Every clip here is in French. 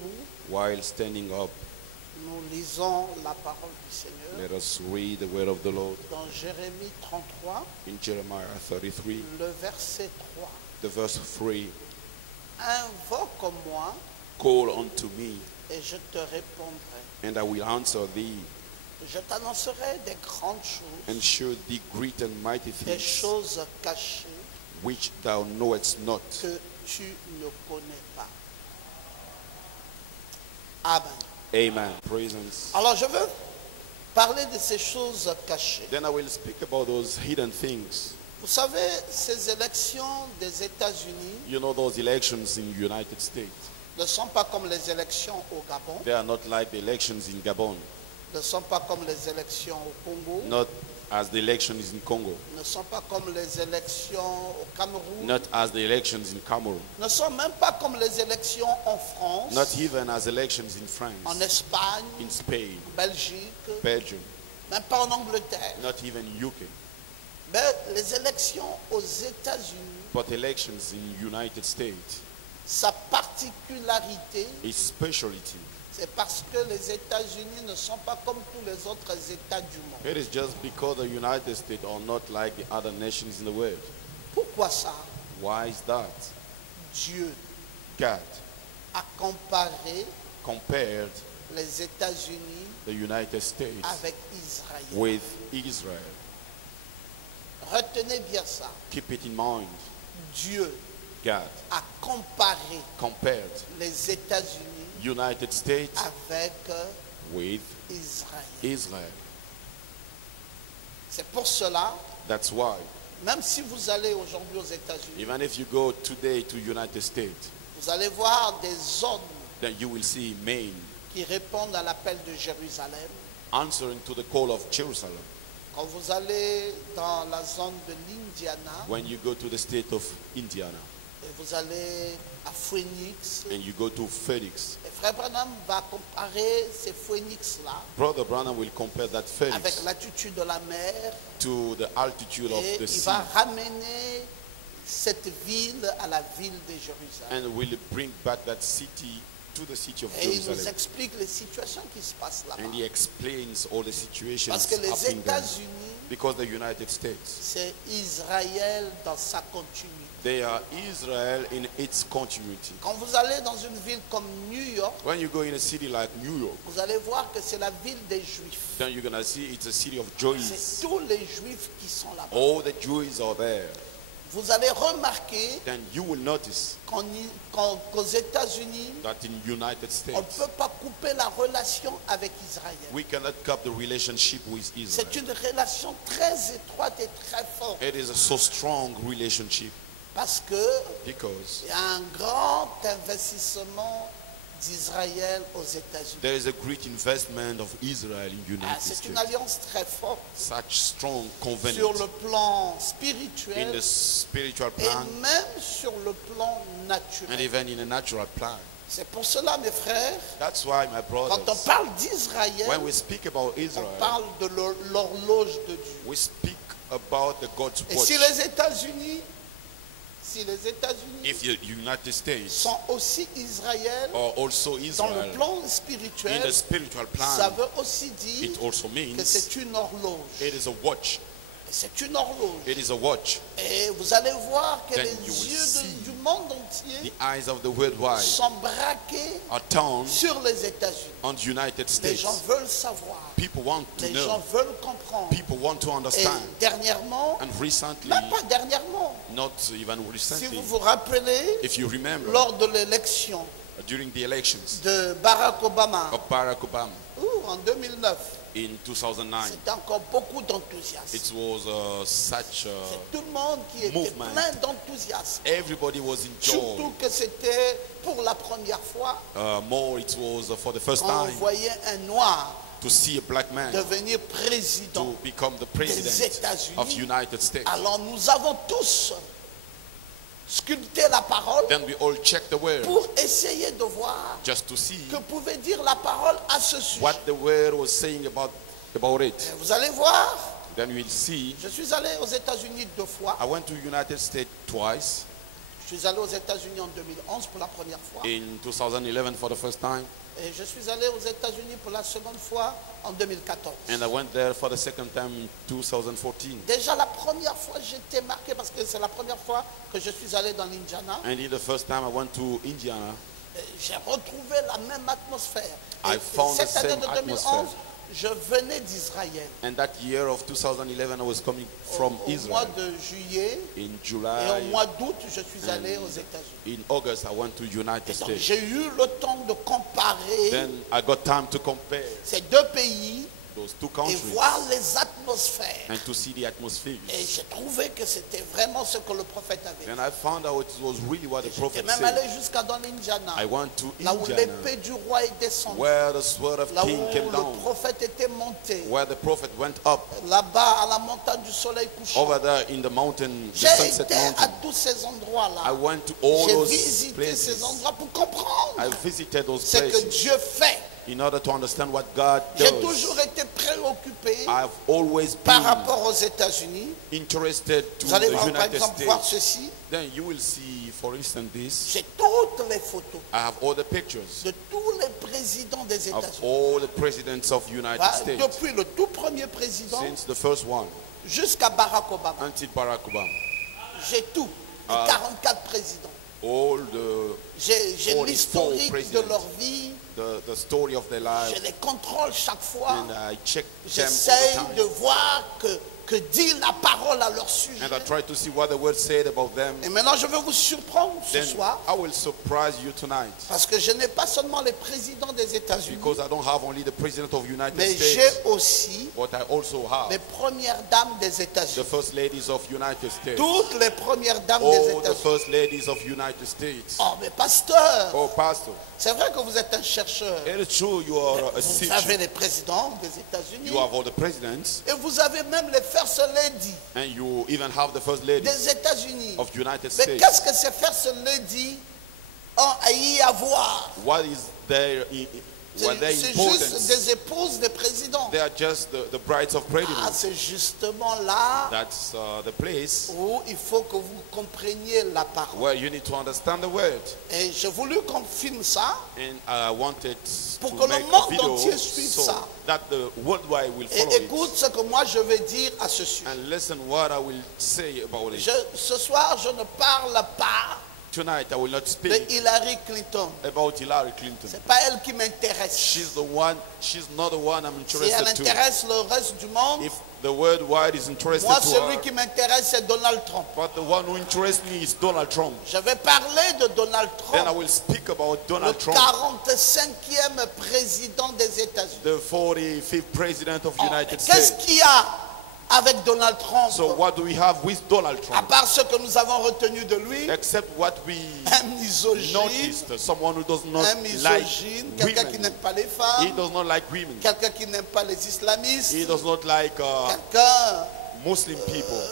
debout, while standing up, nous lisons la parole du Seigneur let us read the word of the Lord dans Jérémie 33, in Jeremiah 33, le verset 3. the verse 3. Invoque-moi Call unto me, et je te répondrai. and I will answer thee, Je t'annoncerai des grandes choses, and show thee great and mighty des things, choses cachées which thou knowest not. que tu ne connais pas. Amen. Amen. Presence. Alors je veux parler de ces choses cachées. Then I will speak about those hidden things. Vous savez, ces élections des États-Unis You know, those elections in the United States, ne sont pas comme les élections au Gabon, they are not like the elections in Gabon, ne sont pas comme les élections au Congo, not as the elections in Congo, ne sont pas comme les élections au Cameroun, not as the elections in Cameroon, ne sont même pas comme les élections en France, not even as elections in en France, Espagne, in Spain, en Belgique, Belgium, même pas en Angleterre. not even UK, Mais les élections aux États-Unis, but elections in United States, sa particularité, its specialty, c'est parce que les États-Unis ne sont pas comme tous les autres États du monde. it is just because the United States are not like the other nations in the world. Pourquoi ça? Why is that? Dieu God a comparé compared les États-Unis the United States avec Israël. with Israel. Retenez bien ça. Keep it in mind. Dieu God a comparé compared les États-Unis United States avec with Israël. Israel. C'est pour cela, That's why, même si vous allez aujourd'hui aux États-Unis, even if you go today to United States, vous allez voir des zones then you will see Maine qui répondent à l'appel de Jérusalem. answering to the call of Jerusalem. Quand vous allez dans la zone de l'Indiana When you go to the state of Indiana et vous allez à Phoenix, and you go to Phoenix, et Frère Branham va comparer ces Phoenix-là Brother Branham will compare that avec Phoenix l'altitude de la mer to the altitude of et the il sea, va ramener cette ville à la ville de Jérusalem. and will bring back that city to the city of Et il nous Jerusalem. explique les situations qui se passent là-bas. And he explains all the situations Parce que les happening there. États-Unis, Because the United States, c'est Israël dans sa continuité. they are Israel in its continuity. Quand vous allez dans une ville comme New York, When you go in a city like New York, vous allez voir que c'est la ville des Juifs. then you're going to see it's a city of C'est Jews. tous les Juifs qui sont là-bas. All the Jews are there. Vous allez remarquer Then you will notice qu'aux États-Unis, that in United on ne States, peut pas couper la relation avec Israël. we cannot cut the relationship with Israel. C'est une relation très étroite et très forte. It is a so strong relationship Parce qu'il because y a un grand investissement d'Israël aux États-Unis. there is a great investment of Israel in United C'est une States. alliance très forte Such strong sur covenant le plan in the spirituel spiritual et plan même sur le plan and naturel. even in a natural plan. C'est pour cela, mes frères, That's why, my quand on brothers, parle d'Israël, when we speak about on Israel, parle de l'horloge de Dieu. we speak about the God's Et watch. si les États-Unis If the United States sont aussi Israël or also dans le Israel plan in spirituel, the spiritual ça plan, veut aussi dire it also que means c'est une horloge. it is a watch. C'est une horloge. It is a watch. Et vous allez voir que Then les you will yeux see du monde entier The eyes of the worldwide sont braqués are turned sur les États-Unis. on the United Les States. gens veulent savoir. People want to Les gens know. veulent comprendre. People want to Et understand. dernièrement, And recently, même pas dernièrement, not even si recently, vous vous rappelez, if you remember, lors de l'élection during the elections de Barack Obama, of Barack Obama en 2009, in 2009, c'était encore beaucoup d'enthousiasme. it was such C'est tout le monde qui était movement. plein d'enthousiasme. everybody was in Surtout joy. que c'était pour la première fois More, it was for the first quand on time voyait un noir to see a black man devenir président to become the des president États-Unis. of United States. Alors nous avons tous sculpté la parole Then we all check the word pour essayer de voir just to see que pouvait dire la parole à ce sujet. what the word was saying about it. Et vous allez voir, Then we'll see. je suis allé aux États-Unis 2 fois. I went to United States twice. Je Je suis allé aux États-Unis en 2011 pour la première fois. In 2011 for the first time. Et je suis allé aux États-Unis pour la seconde fois en 2014. And I went there for the second time in 2014. Déjà la première fois, j'étais marqué parce que c'est la première fois que je suis allé dans l'Indiana. And in the first time I went to Indiana, J'ai retrouvé la même atmosphère. I Et found the cette année same de 2011, atmosphere. je venais d'Israël. And that year of 2011 I was coming from Au mois Israel. de juillet In et au July, mois d'août, je suis allé aux États-Unis. in August I went to United Donc, States. j'ai eu le temps de comparer Then I got time to compare ces deux pays those two et countries voir les atmosphères. and to see the atmosphere. Et j'ai trouvé que c'était vraiment ce que le prophète avait Then dit. I found out it was really what the J'étais prophet même said. allé jusqu'à dans l'Indiana, I went to là où Indiana, l'épée du roi est descendue, where the sword of là où king came le down, prophète était monté, where the prophet went up, là-bas à la montagne du soleil couchant. over there in the mountain, the J'ai sunset été à mountain. tous ces endroits-là. I went to all J'ai those visité ces places. endroits pour comprendre I visited those ce que places Dieu fait. in order to understand what God J'ai does. toujours été préoccupé I've always par been rapport aux États-Unis. interested to Vous allez the voir, par United exemple voir States. ceci. Then you will see, for instance, this. J'ai toutes les photos I have all the pictures de tous les présidents des of États-Unis. all the presidents of United Bah, States, depuis le tout premier président since the first one jusqu'à Barack Obama. until Barack Obama. J'ai tout. Les 44 présidents. All the J'ai 44 l'historique de presidents. leur vie. the story of their lives, Je les contrôle chaque fois. and I check them all J'essaye the de time. voir que dit la parole à leur sujet. And I try to see what the word said about them. Et maintenant, je vais vous surprendre ce Then soir. I will surprise you tonight, Parce que je n'ai pas seulement les présidents des États-Unis, because I don't have only the president of United mais States, j'ai aussi but I also les have premières dames des the États-Unis. first ladies of United States. Toutes les premières dames des All the États-Unis. first ladies of United States. Oh, mais pasteur, Oh, pastor, c'est vrai que vous êtes un chercheur. it is true you are a Vous teacher. avez les présidents des États-Unis You have all the presidents, et vous avez même les first lady and you even have the first lady des États-Unis. of United Mais States. qu'est-ce que ces first lady ont à y avoir? What is their what their C'est juste importance? des épouses des présidents. They are just the brides of Ah, presidents. c'est justement là That's the place où il faut que vous compreniez la parole. where you need to understand the word. Et j'ai voulu qu'on filme ça And I wanted Pour to que le make monde a video entier suive so ça. that the worldwide will follow et écoute it. ce que moi je vais dire à ce sujet. And listen what I will say about it. Ce soir, je ne parle pas Tonight I will not de speak Hillary Clinton. about Hillary Clinton. C'est pas elle qui m'intéresse. She's not the one I'm Si elle interested to. intéresse le reste du monde, If the worldwide is interested moi to celui her, qui m'intéresse c'est Donald Trump. but the one who interests me is Donald Trump. Je vais parler de Donald Then I Trump, will speak about le Donald Trump, 45e président des États-Unis. the 45th president of Oh, mais United qu'est-ce States. qu'il y a avec Donald Trump? So what do we have with Donald À Trump? part ce que nous avons retenu de lui, Except what we un misogyne, noticed, someone who does not un like misogyne, quelqu'un qui women. n'aime pas les He femmes, does not like women. quelqu'un qui n'aime pas les islamistes, He does not like quelqu'un Muslim people.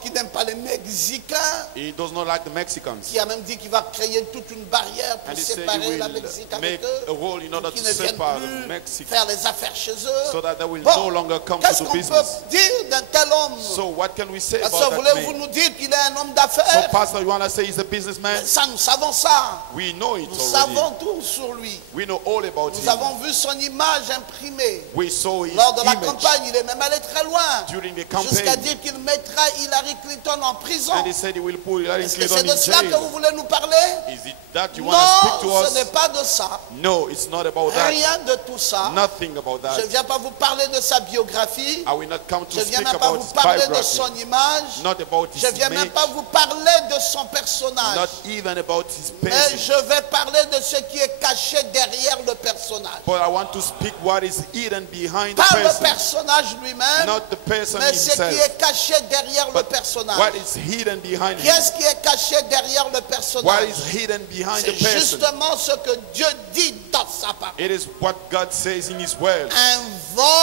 qui n'aime pas les Mexicains, He does not like the Mexicans. qui a même dit qu'il va créer toute une barrière pour And he said he séparer la will Mexique make avec eux, a wall in order qui to ne viennent separate plus Mexico, faire les affaires chez eux. so that they will Bon, no longer come qu'est-ce to do qu'on business. peut dire d'un tel homme? So what can we say Parce about que that voulez-vous man? nous dire qu'il est un homme So d'affaires? pastor, you want to say he's a businessman? Ça, nous savons ça. We know it Nous already. savons tout sur lui. We know all about Nous him. avons vu son image imprimée. We saw his Lors de la image campagne, il est même allé très loin. during the Jusqu'à campaign. dire qu'il mettra Hillary Clinton en prison. And he said he will put Hillary Est-ce que c'est Clinton de in cela que vous jail. voulez nous parler? Is it that you want to speak to Non, ce n'est us? pas de ça. No, it's not about that. Rien de tout ça. Nothing about Je ne that. viens pas vous parler de sa biographie. I will not come Je to ne viens speak même pas about vous his parler de biography. son image. Not about his Je ne viens même image. pas vous parler de son personnage. Not even about his Mais person. je vais parler de ce qui est caché derrière le personnage. But I want to speak what is hidden behind the Pas le person. personnage lui-même, Not the person mais ce qui himself. est caché derrière le But personnage. what is hidden behind him. Qu'est-ce qui est caché derrière le What personnage? is hidden behind C'est the person. justement ce que Dieu dit dans sa parole. It is what God says in his word.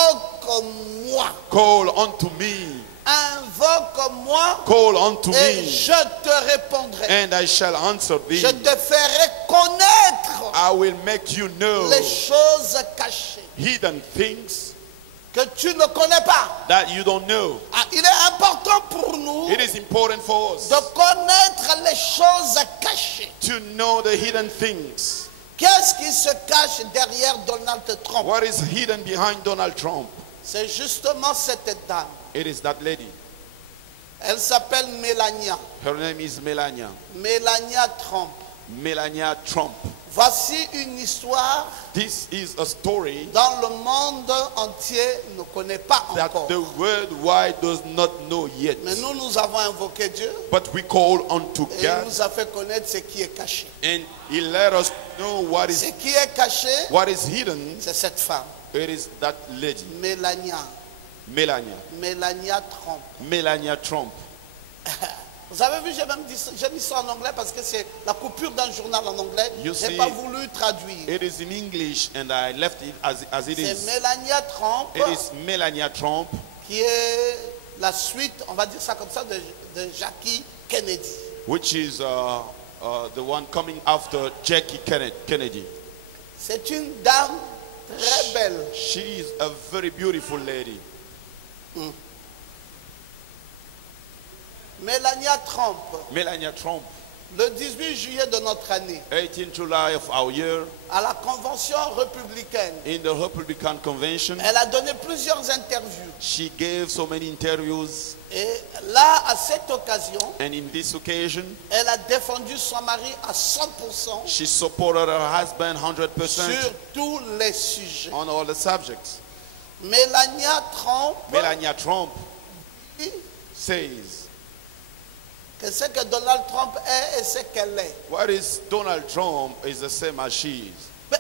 Invoque-moi. Call unto me. Invoque-moi Call unto et me. je te répondrai. And I shall answer thee. Je te ferai connaître I will make you know les choses cachées hidden things que tu ne connais pas. that you don't know. Ah, il est important pour nous It is is important for us de connaître les choses cachées. to know the hidden things. Qu'est-ce qui se cache derrière Donald Trump? What is hidden behind Donald Trump? C'est justement cette dame. It is that lady. Elle s'appelle Melania. Her name is Melania. Melania Trump. Melania Trump. Voici une histoire This is a story dont le monde entier ne connaît pas that encore. the world wide does not know yet. Mais nous avons invoqué Dieu But we call unto et il God, nous a fait connaître ce qui est caché. and He let us know what Ce is qui est caché, hidden. c'est cette femme, It is that lady, Melania. Melania. Melania Trump. Melania Trump. Vous avez vu, j'ai mis ça en anglais parce que c'est la coupure d'un journal en anglais. Je You n'ai see, pas voulu traduire. It is in English, and I left it as it C'est is. Melania Trump It is Melania Trump, qui est la suite, on va dire ça comme ça, de Jackie Kennedy. which is the one coming after Jackie Kennedy. C'est une dame très belle. She is a very beautiful lady. Melania Trump, Melania Trump, le 18 juillet de notre année, 18 July of our year, à la convention républicaine, in the Republican Convention, elle a donné plusieurs interviews. she gave so many interviews, Et là, à cette occasion, and in this occasion, elle a défendu son mari à 100% she supported her husband 100% sur tous les sujets. on all the subjects. Melania Trump Melania Trump dit says, que ce que Donald Trump est et ce qu'elle est. what is Donald Trump is the same as she is. Mais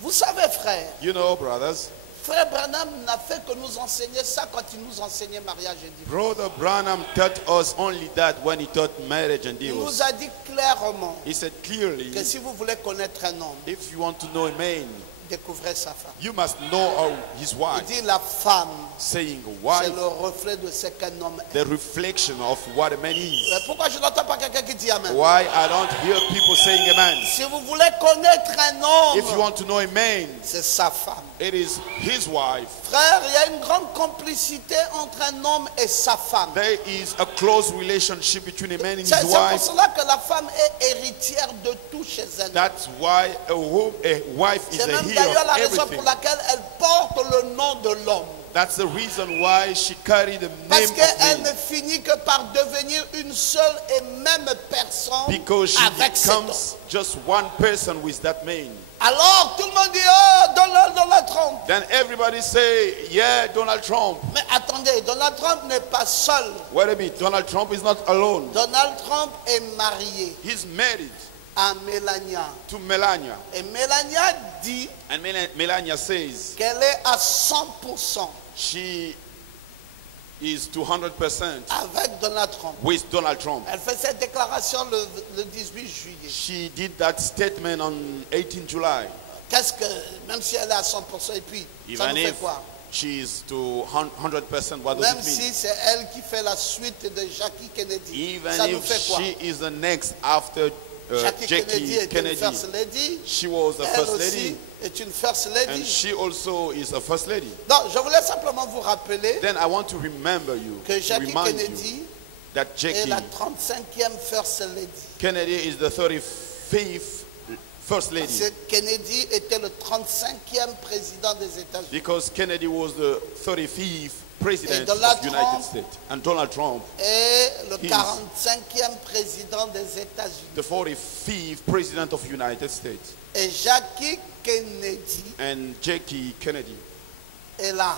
vous savez, frère, You know, brothers, frère Branham n'a fait que nous enseigner ça quand il nous enseignait mariage et divorce. Brother Branham taught us only that when he taught marriage and Il divorce. nous a dit clairement He said clearly, que si vous voulez connaître un homme, if you want to know a man, découvrez sa femme. you must know his Il wife. dit la femme, Saying c'est wife, le reflet de ce qu'un homme est. the reflection of what a man is. Mais pourquoi je n'entends pas quelqu'un qui dit amen? Why I don't hear people saying amen. Si vous voulez connaître un If you homme, want to know a man, c'est sa femme. it is his wife. Frère, il y a une grande complicité entre un homme et sa femme. There is a close relationship between a man and C'est his pour wife. cela que la femme est héritière de tout chez elle. That's why a wife is C'est a même heir d'ailleurs la of raison everything. pour laquelle elle porte le nom de l'homme. That's the reason why she carried the Parce name of qu'elle ne man. finit que par devenir une seule et même personne Because she avec cet homme. becomes just one person with that man. Alors tout le monde dit, oh, Donald Trump. Then everybody say, yeah, Donald Trump. Mais attendez, Donald Trump n'est pas seul. Wait a bit, Donald Trump is not alone. Donald Trump est marié He's married à Melania. to Melania. Et Melania dit And Melania says qu'elle est à 100% she is 200% avec Donald Trump. with Donald Trump. Elle fait cette déclaration le 18 juillet. She did that statement on 18 July. Qu'est-ce que, même si elle est à 100%, et puis, ça Even nous fait if quoi? she is to 100%, what does Même it mean? si c'est elle qui fait la suite de Jackie Kennedy, Even ça nous if fait quoi? she is the next after Jackie Kennedy Jackie est une Kennedy, first lady. she was the Elle first aussi lady, est une first and lady. she also is a first lady. Donc, je voulais simplement vous rappeler Then I want to remember you, que Jackie remind you Kennedy that est Jackie la 35e first lady. Kennedy is the 35th first lady, Parce que Kennedy était le 35e président des États-Unis. because Kennedy was the 35th president Et Donald of the United Trump States, and Donald Trump, Et le He is 45e président des États-Unis. the 45th president of the United States. Et Jackie Kennedy And Jackie Kennedy, est là.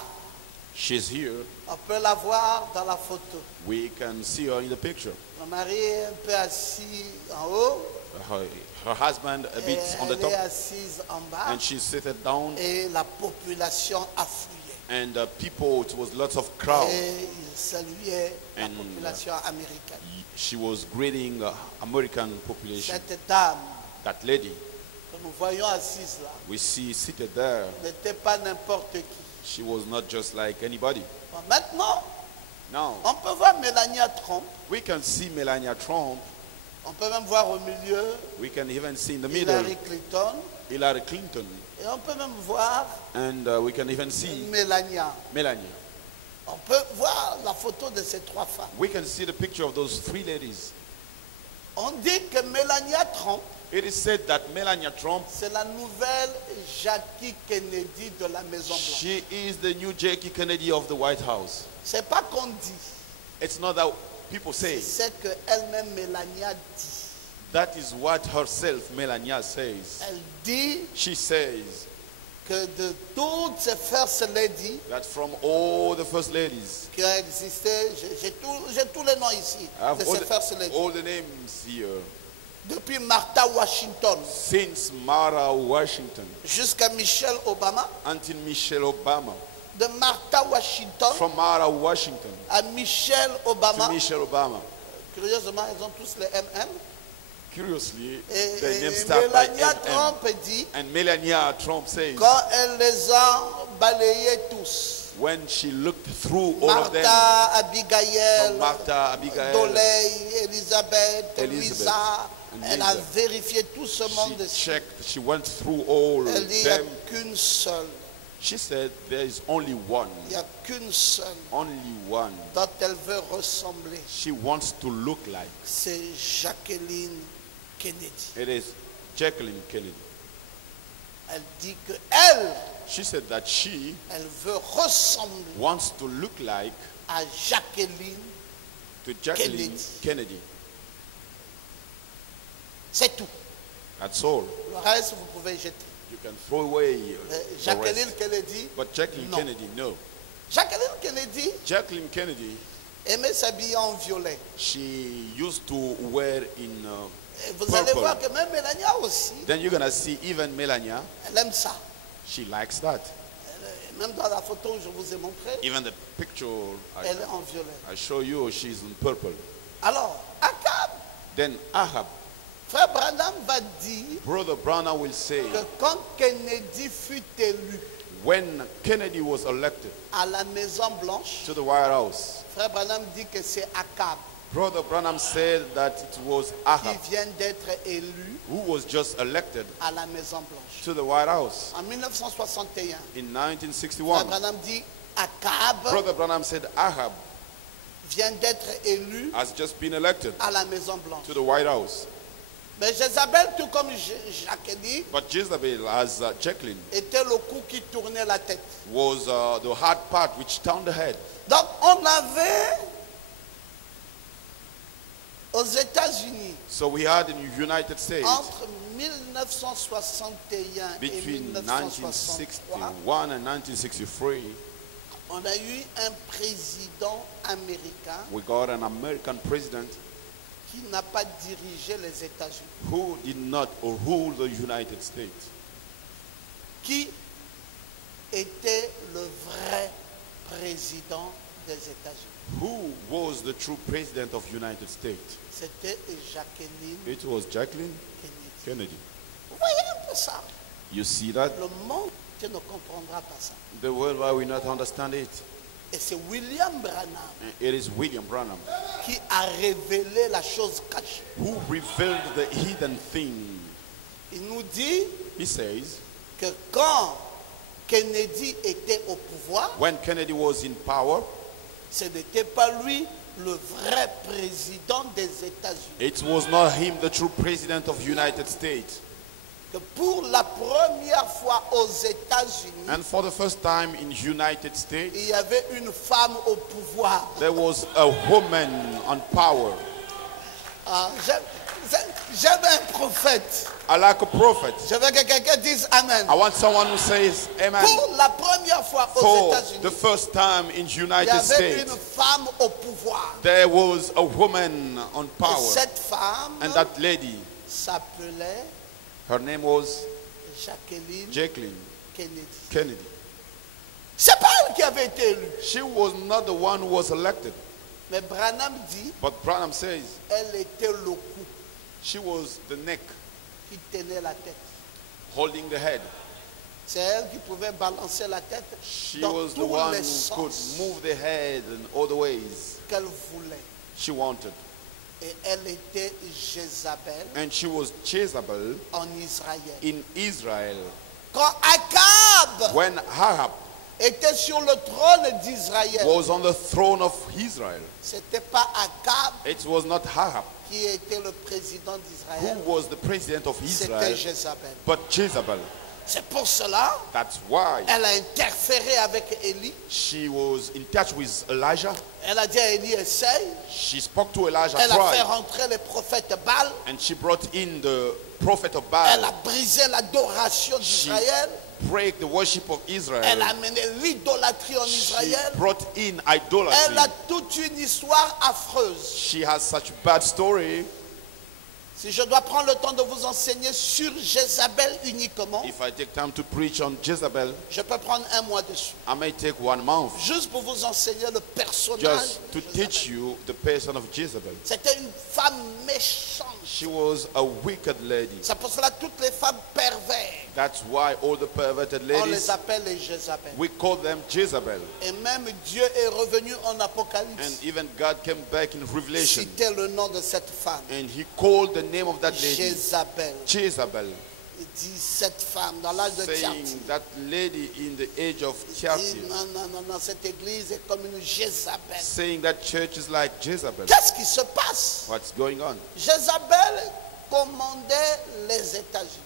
she's here. On peut la voir dans la photo. We can see her in the picture. Le mari est un peu assis en haut. Her husband a Et bit on the elle est top, assise en bas. and she's seated down, Et la population affluait. and people, it was lots of crowd. Et il saluait la And, population américaine. She was greeting American population. Cette dame That lady que nous voyons assise là we see seated there, n'était pas n'importe qui. she was not just like anybody. Bon, maintenant, Now, on peut voir Melania Trump. we can see Melania Trump. On peut même voir au milieu We can even see in the middle Hillary Clinton. Hillary Clinton. Et on peut même voir And we can even see Melania. Melania. On peut voir la photo de ces trois femmes. We can see the picture of those three ladies. On dit que Melania Trump, It is said that Melania Trump, c'est la nouvelle Jackie Kennedy de la Maison Blanche. she is the new Jackie Kennedy of the White House. C'est pas qu'on dit, It's not that people say. c'est que elle-même Melania dit. That is what herself Melania says. Elle dit She says que de toutes ces first ladies that from all the first ladies, qui ont existé, j'ai tous les noms ici I have de ces first ladies. all the names here. Depuis Martha Washington Since Mara Washington jusqu'à Michelle Obama, until Michelle Obama. de Martha Washington From Mara Washington à Michelle to Obama, Michelle Obama. curieusement, ils ont tous les MM. Curiously, Et, the name et starts by Melania MM. Trump dit, And Melania Trump says, quand elle les a balayés tous, when she looked through all of them, Martha, Abigail, from Martha, Abigail, Doley, Elizabeth, Elizabeth, Louisa, and elle a Lisa. vérifié tout ce monde. she checked, she went through all Elle of dit, il n'y a them. qu'une seule, She said, there is only one, il n'y a qu'une seule only one. dont elle veut ressembler. She wants to look like. C'est Jacqueline Kennedy. It is Jacqueline Kennedy. Elle dit que elle She said that she veut ressembler wants to look like à Jacqueline. to Jacqueline Kennedy. C'est tout. That's all. Le reste, vous pouvez jeter. You can throw away Mais the Jacqueline rest. Kennedy, But Jacqueline No. Kennedy, no. Jacqueline Kennedy Jacqueline Kennedy, aimait s'habiller en violet. she used to wear in. Et vous allez Purple. voir que même Melania aussi, Then you're gonna see even Melania. elle aime ça. She likes that. Même dans la photo que je vous ai montrée, Even the picture elle est en violet. I show you, she's in purple. Alors, Akab, Then Ahab, frère Branham va dire Brother Branham will say, que quand Kennedy fut élu when Kennedy was elected à la Maison Blanche, to the White House, frère Branham dit que c'est Akab Brother Branham said that it was qui Ahab vient d'être élu who was just elected à la Maison Blanche. to the White House En 1961, in frère 1961. Branham dit Akab Brother Branham said Ahab vient d'être élu has just been elected à la Maison Blanche. to the White House. Mais Jézabel, tout comme Jacqueline, But Jezebel, as Jacqueline, était le cou qui tournait la tête. was the hard part which turned the head. Donc on avait aux États-Unis, So we had in the United States entre 1961 et between 1963, 1961 and 1963, on a eu un président américain we got an American president qui n'a pas dirigé les États-Unis, who did not rule the United States. qui était le vrai président des États-Unis. Who was the true president of United States? C'était Jacqueline It was Jacqueline Kennedy. Kennedy. Vous voyez un peu ça? You see that? Le monde entier ne comprendra pas ça. The world why we not understand it. Et c'est William Branham It is William Branham qui a révélé la chose cachée. who revealed the hidden thing. Il nous dit He says, que quand Kennedy était au pouvoir, when Kennedy was in power, ce n'était pas lui le vrai président des États-Unis. it was not him the true president of United States. Que pour la première fois aux États-Unis, And for the first time in United States, il y avait une femme au pouvoir. there was a woman on power. Ah, j'aime un prophète. I like a prophet. Je veux que quelqu'un dise Amen. I want someone who says amen. Pour la première fois aux For États-Unis, the first time in il y United avait States, une femme au pouvoir. there was a woman on Et power. cette femme And that lady, s'appelait her name was Jacqueline Jacqueline Kennedy. Kennedy. C'est pas elle qui avait été élue. She was not the one who was elected. Mais Branham dit, But Branham says elle était le cou she was the neck qui tenait la tête. holding the head. C'est elle qui pouvait balancer la tête She dans was the tous one les who could sens move the head in all the ways qu'elle voulait. she wanted. Et elle était Jézabel And she was Jezebel en Israël. in Israel. Quand Akab When Ahab était sur le trône d'Israël. was on the throne of Israel. C'était pas Akab It was not Ahab qui était le président who d'Israël. was the president of C'était Israel, Jézabel. but Jezebel. C'est pour cela That's why elle a interféré avec Élie. she was in touch with Elijah. Elle a dit à Élie, essaye. She spoke to Elijah, Elle a fait tried, rentrer les prophètes Baal. and she brought in the prophet of Elle a Baal. brisé l'adoration She d'Israël. break the worship of Elle Israel. a mené l'idolâtrie en She Israël. brought in Elle idolatry. a toute une histoire affreuse. She has such bad story. Si je dois prendre le temps de vous enseigner sur Jézabel uniquement, If I take time to preach on Jezebel, je peux prendre un mois dessus. I may take 1 month Juste pour vous enseigner le personnage. just to de Jézabel. teach you the person of Jezebel. C'était une femme méchante. She was a wicked lady. C'est pour cela que toutes les femmes perverses, That's why all the perverted on les ladies, appelle les Jézabel. we call them Jezebel. Et même Dieu est revenu en And Apocalypse, even God came back in Revelation citer le nom de cette femme, and he called the name of that lady Jézabel. Jezebel, Il dit cette femme dans l'âge de saying Thyatire. that lady in the age of Il dit Thyatire, non, non, non, non, cette église est comme une Jézabel. saying that church is like Jezebel. Qu'est-ce qui se passe? What's going on? Jézabel commandait les États-Unis.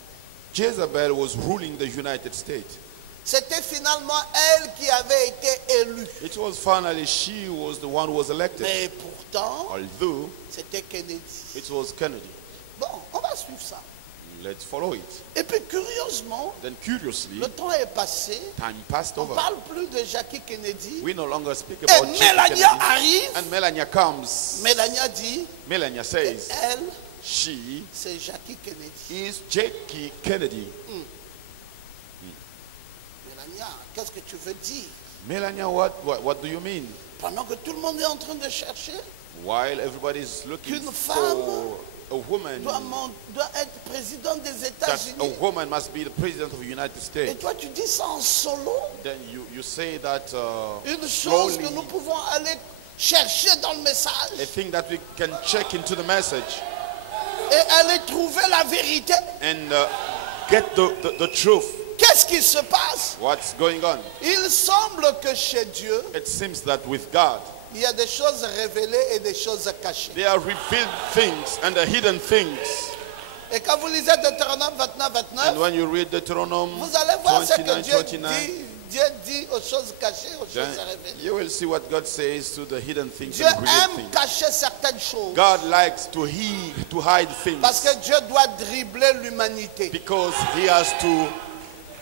Jezebel was ruling the United States. C'était finalement elle qui avait été élue. It was finally she was the one who was elected. Mais pourtant, Although c'était Kennedy. it was Kennedy. Bon, on va suivre ça. Let's follow it. Et puis curieusement, Then curiously, le temps est passé. time passed On ne over. parle plus de Jackie Kennedy. We no longer speak Et about Jackie Mélania Kennedy. arrive. And Melania comes. Mélania dit, Melania says elle, she c'est Jackie Kennedy. is Jackie Kennedy. Mélania, qu'est-ce que tu veux dire? Melania, what do you mean? Pendant que tout le monde est en train de chercher, While everybody is looking Qu'une for femme a woman, doit être président des that a États-Unis. woman must be the president of the United Et States. toi, tu dis ça en solo. Then you say that Une chose slowly, que nous pouvons aller chercher dans le message a thing that we can check into the message et aller trouver la vérité. and get the truth. Qu'est-ce qui se passe? What's going on? Il semble que chez Dieu, It seems that with God, il y a des choses révélées et des choses cachées. there are revealed things and the hidden things. Et quand vous lisez Deutéronome 29, And 29, when you read Deuteronomy vous allez voir ce que 29, Dieu 29, dit. Dieu dit aux choses cachées, aux then choses révélées. you will see what God says to the hidden things Dieu and revealed aime things. cacher certaines choses. God likes to hide things Parce que Dieu doit dribbler l'humanité. because he has to.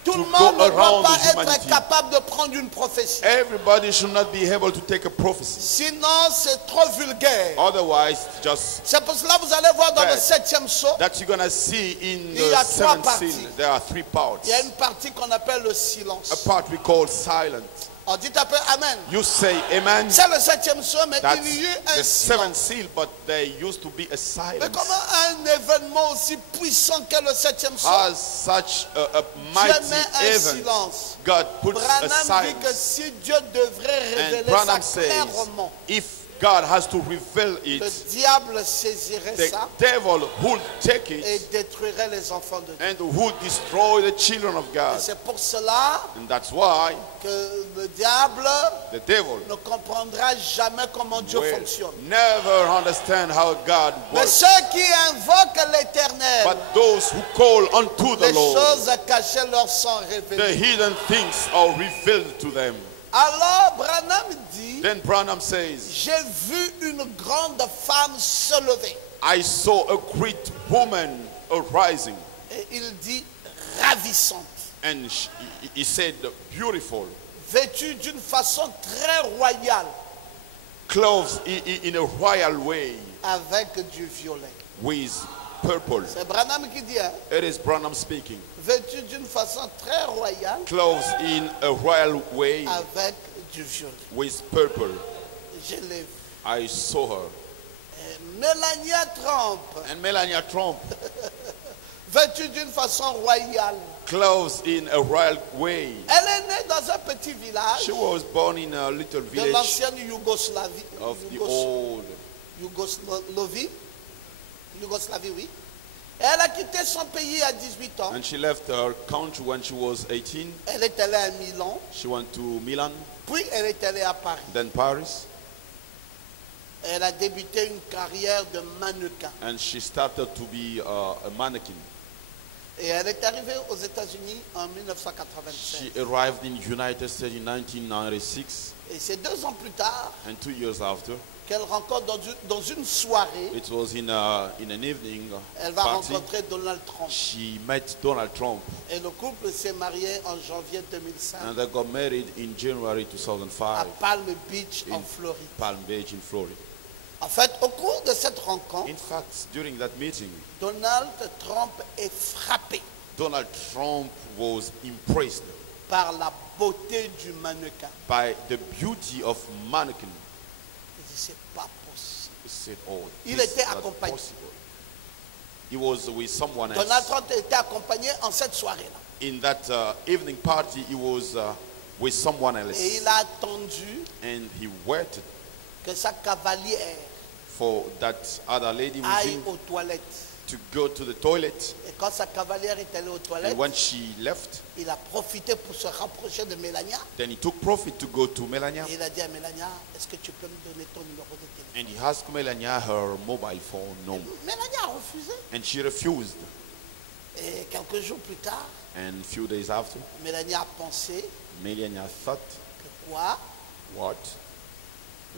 Tout le go monde ne doit around pas the être humanity. capable de prendre une prophétie. Everybody should not be able to take a prophecy. Sinon, c'est trop vulgaire. Otherwise, just C'est pour cela que vous allez voir dans le That- 7e sceau, that you're gonna see in Il y a the trois seventh parties. seal. There are 3 parts. il y a une partie qu'on appelle le silence. A part we call silent. On dit un peu Amen. You say amen. C'est le 7e sceau, mais That's il y a eu the un seventh silence. seal, but there used to be a Mais silence. comment un événement aussi puissant que le 7e sceau, As such a Dieu mighty met un event, silence? God puts a Branham dit que silence. si Dieu devrait And révéler Branham ça says, clairement, if God has to reveal le it, diable saisirait the ça devil would take et it détruirait les enfants de Dieu. and would destroy the children of Et God. c'est pour cela And that's why que le diable the devil ne comprendra jamais comment Dieu will fonctionne. never understand how God Mais works. ceux qui invoquent l'Éternel, But those who call unto the les Lord, choses cachées leur sont the révélées. hidden things are revealed to them. Alors Branham dit, Then Branham says, j'ai vu une grande femme se lever. I saw a great woman arising. Et il dit ravissante, And he said, beautiful, vêtue d'une façon très royale, clothes in a royal way avec du violet. with purple. C'est Branham qui dit, hein, It is Branham speaking. vêtue d'une façon très royale Clothes in a royal way avec du violet. with purple. Je l'ai vu. I saw her. Et Melania Trump, And Melania Trump, vêtue d'une façon royale. clothes in a royal way. Elle est née dans un petit village She was born in a little de village l'ancienne Yougoslavie. of the old Yougoslavie, oui. Et elle a quitté son pays à 18 ans. And she left her country when she was 18. Elle est allée à Milan, She went to Milan, puis elle est allée à Paris. then Paris. Elle a débuté une carrière de mannequin. And she started to be a mannequin. Et elle est arrivée aux États-Unis en She 1996. arrived in the United States in 1996. Et c'est 2 ans plus tard And 2 years after, qu'elle rencontre dans une soirée, it was in an evening elle va party, rencontrer Donald Trump. she met Donald Trump. Et le couple s'est marié en janvier 2005 And they got married in January à 2005 Palm Beach en in Floride. Palm Beach in Florida. En fait, au cours de cette rencontre, In fact, during that meeting, Donald Trump est frappé Donald Trump was impressed par la beauté du mannequin. by the beauty of mannequin. Il dit, c'est pas possible. He said, "Oh, Il this était is not accompagné. possible." He was with someone Donald else. Trump était accompagné en cette soirée-là. In that evening party, he was with someone Et else, il a attendu and he waited que sa cavalière for that other lady with aille him aux toilettes. to go to the toilet. Et quand sa cavalière est allée aux toilettes, And when she left, il a profité pour se rapprocher de Mélania. then he took profit to go to Melania, Et il a dit à Mélania, est-ce que tu peux me donner ton numéro de téléphone? and he asked Melania her mobile phone number, Mélania a refusé. and she refused. Et quelques jours plus tard, And few days after, Mélania a pensé Melania thought, que quoi? what?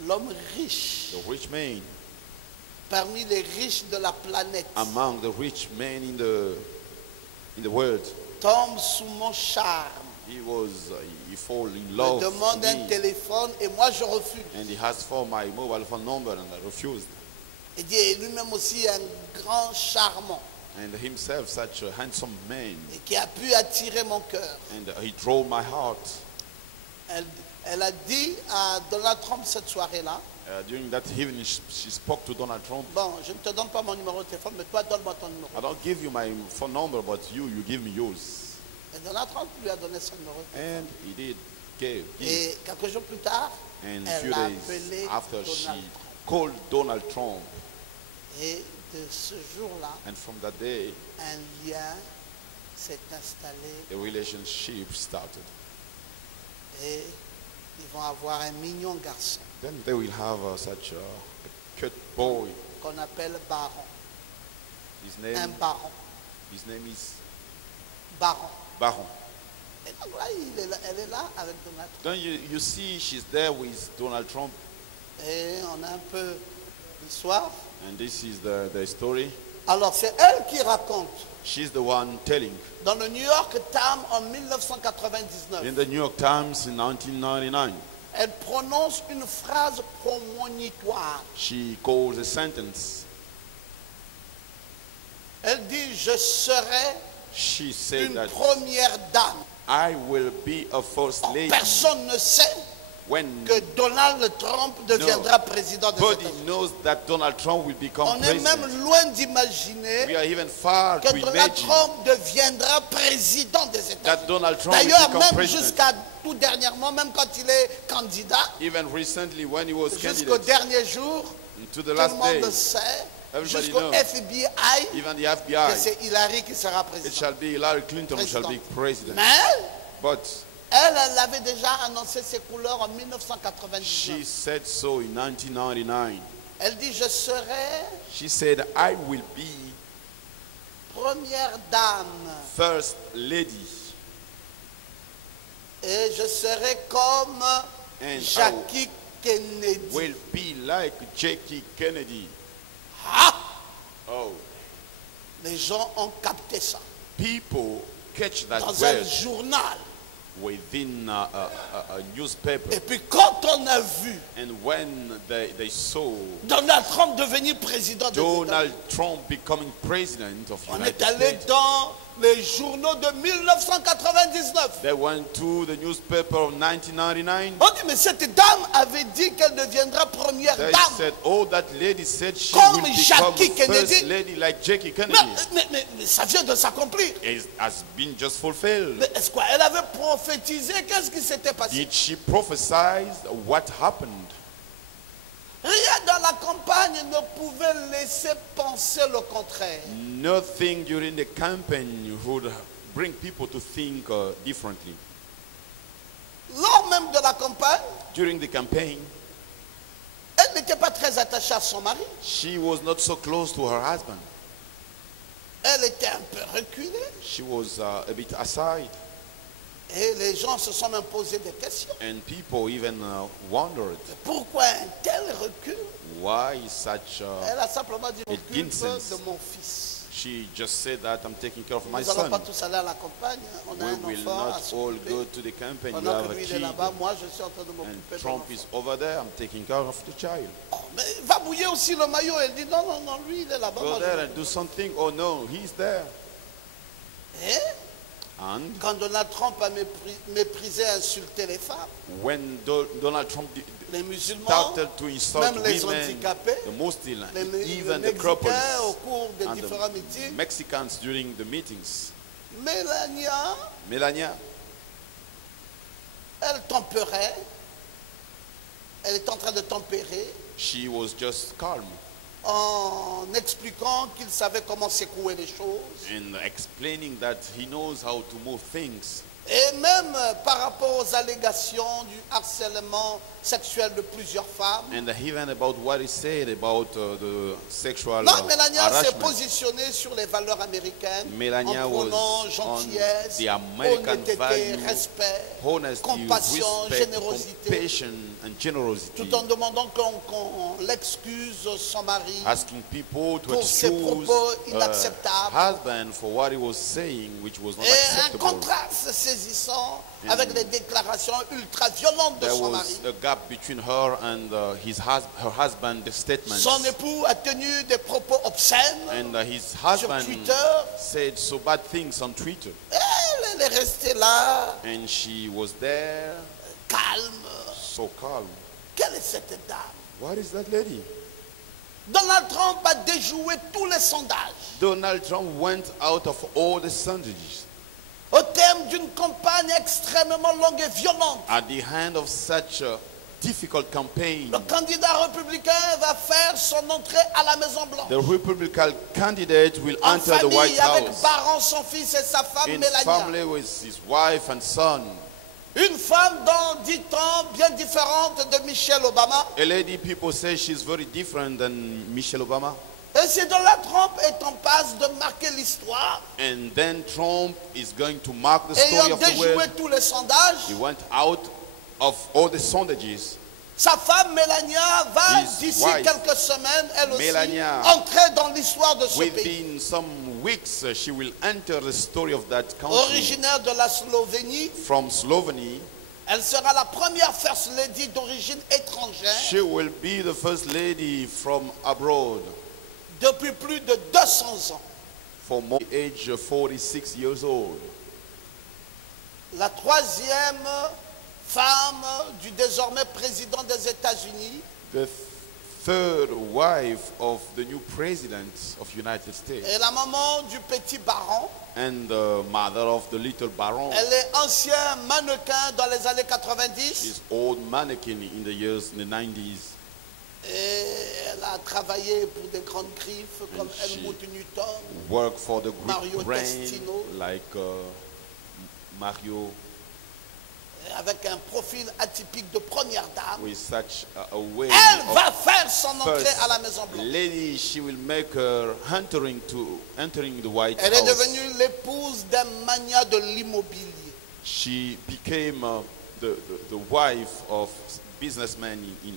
L'homme riche, The rich man parmi les riches de la planète, among the rich men in the world, tombe sous mon charme, he fall in me love demande with un me, téléphone et moi je refuse. and he asked for my mobile phone number, and I refused. Et dit, et lui-même aussi un grand charmant And himself, such a handsome man, et qui a pu attirer mon cœur. and he drove my heart. Elle a dit à Donald Trump cette soirée-là, During that evening, she spoke to Donald Trump. bon, je ne te donne pas mon numéro de téléphone, mais toi donne-moi ton numéro. I don't give you my phone number, but you give me yours. Et Donald Trump lui a donné son numéro de téléphone. And he did give. Et quelques jours plus tard, And a elle few a days appelé after, Donald she Trump. called Donald Trump. Et de ce jour-là, And from that day, un lien s'est installé the relationship started. et ils vont avoir un mignon garçon Then they will have such a cute boy. qu'on appelle Baron. His Un baron. name is Baron. Baron. Et donc là, elle est là avec Donald Trump. Then you see she's there with Donald Trump. Et on a un peu l'histoire. And this is the story. Alors c'est elle qui raconte. She's the one telling. Dans le New York Times en 1999, In the New York Times in 1999, elle prononce une phrase prémonitoire. she calls a sentence. Elle dit, je serai She said une that première dame. I will be a first lady Personne ne sait when que Donald Trump deviendra président des nobody États-Unis. knows that Donald Trump will become On est president. même loin We d'imaginer are even far que to Donald imagine Trump deviendra président des that États-Unis. Donald Trump will D'ailleurs, become même president. jusqu'à tout dernièrement, même quand il est candidat, Even recently when he was jusqu'au candidate, dernier jour, to the tout le last day, monde sait, everybody jusqu'au knows. FBI, even the que FBI, c'est Hillary qui sera it président. shall be Hillary Clinton who shall be president. Mais But elle avait déjà annoncé ses couleurs en she 1999. said so in 1999. Elle dit, je serai She said, I will be première dame first lady. et je serai comme And Jackie I Kennedy. will be like Jackie Kennedy. Ah! Oh, Les gens ont capté ça. people catch that Dans un word journal. within a newspaper. Et puis quand on a vu And when they saw Donald Trump devenir président des États-Unis, Donald Trump becoming president of on United est allé States, dans les journaux de 1999. they went to the newspaper of 1999. On dit, mais cette dame avait dit qu'elle deviendra première They dame. said, oh, that lady said she Comme will become Jackie Kennedy. first lady like Jackie Kennedy. Mais ça vient de s'accomplir. It has been just fulfilled. Mais est-ce qu'elle avait prophétisé? Qu'est-ce qui s'était passé? Did she prophesy what happened? Rien dans la campagne ne pouvait laisser penser le contraire. Nothing during the campaign would bring people to think differently. Lors même de la campagne, During the campaign, elle n'était pas très attachée à son mari. she was not so close to her husband. Elle était un peu reculée. She was a bit aside. Et les gens se sont même posé des questions. And people even wondered, Pourquoi un tel recul? why such Elle a simplement dit, je m'occupe incense. de mon fils. She just said that I'm taking care of my Nous n'allons son. pas tous aller à la campagne. On a We un will enfant à not all s'occuper. go to the campaign. You Pendant have que a lui, il est kid. là-bas, moi, je suis en train de And m'occuper de Trump l'enfant. is over there. I'm taking care of the child. Oh, mais va mouiller aussi le maillot. Elle dit, non, non, non, lui, il est là-bas. Go moi, je there and m'occupe. do something. Oh no, he's there. Et And quand Donald Trump a méprisé, insulté les femmes, when Donald Trump les musulmans, started to insult même les women, handicapés, the Muslims, les even the cripples, Mexicains au cours des and différents the meetings, Mexicans during the meetings, Melania, elle tempérait, elle est en train de tempérer she was just calm en expliquant qu'il savait comment secouer les choses. and explaining that he knows how to move things. Et même par rapport aux allégations du harcèlement sexuel de plusieurs femmes. And even about what he said about the sexual Non, Melania s'est harassment. positionnée sur les valeurs américaines Melania en prônant was gentillesse, on the American honnêteté, value, respect, honesty, compassion, respect, générosité, compassion, and generosity. tout en demandant qu'on l'excuse son mari Asking people to pour ses excuse propos inacceptables. husband for what he was saying, which was not Et un acceptable. contraste saisissant avec les déclarations ultra violentes de There son was mari. a gap between her and her husband, the statements. Son époux a tenu des propos obscènes. And his sur husband Twitter. said so bad things on Twitter. Elle est restée là, And she was there, calme. so calm. Quelle est cette dame? What is that lady? Donald Trump a déjoué tous les sondages Donald Trump went out of all the sondages au terme d'une campagne extrêmement longue et violente. at the hand of such a difficult campaign. Le candidat républicain va faire son entrée à la Maison Blanche. The Republican candidate will En enter the White famille avec House Barron, son fils et sa femme in Melania. family with his wife and son. Une femme dont dit-on bien différente de Michelle Obama. A lady people say she's very different than Michelle Obama. Et si Donald Trump est en passe de marquer l'histoire, And then Trump is going to mark the story ayant of the déjoué world. tous les sondages, He went out of all the sondages. sa femme Melania va His d'ici wife, quelques semaines, elle aussi, Melania, entrer dans l'histoire de ce pays. Within some weeks, she will enter the story of that country. Originaire de la Slovénie, From Slovenia, elle sera la première First Lady d'origine étrangère she will be the first lady from abroad depuis plus de 200 ans. for more age 46 years old. La troisième femme du désormais président des États-Unis, The third wife of the new president of United States est la maman du petit baron. and the mother of the little baron. Elle est ancien mannequin dans les années 90 She's old mannequin in the 90s. et elle a travaillé pour des grandes griffes comme And she Helmut Newton, Work for the Mario Greek brand Testino. like Mario, avec un profil atypique de première dame. with such a way Elle of va faire son entrée first à la Maison Blanche. lady. She will make her entering the White Elle est House. devenue l'épouse d'un magnat de l'immobilier. She became the wife of businessman in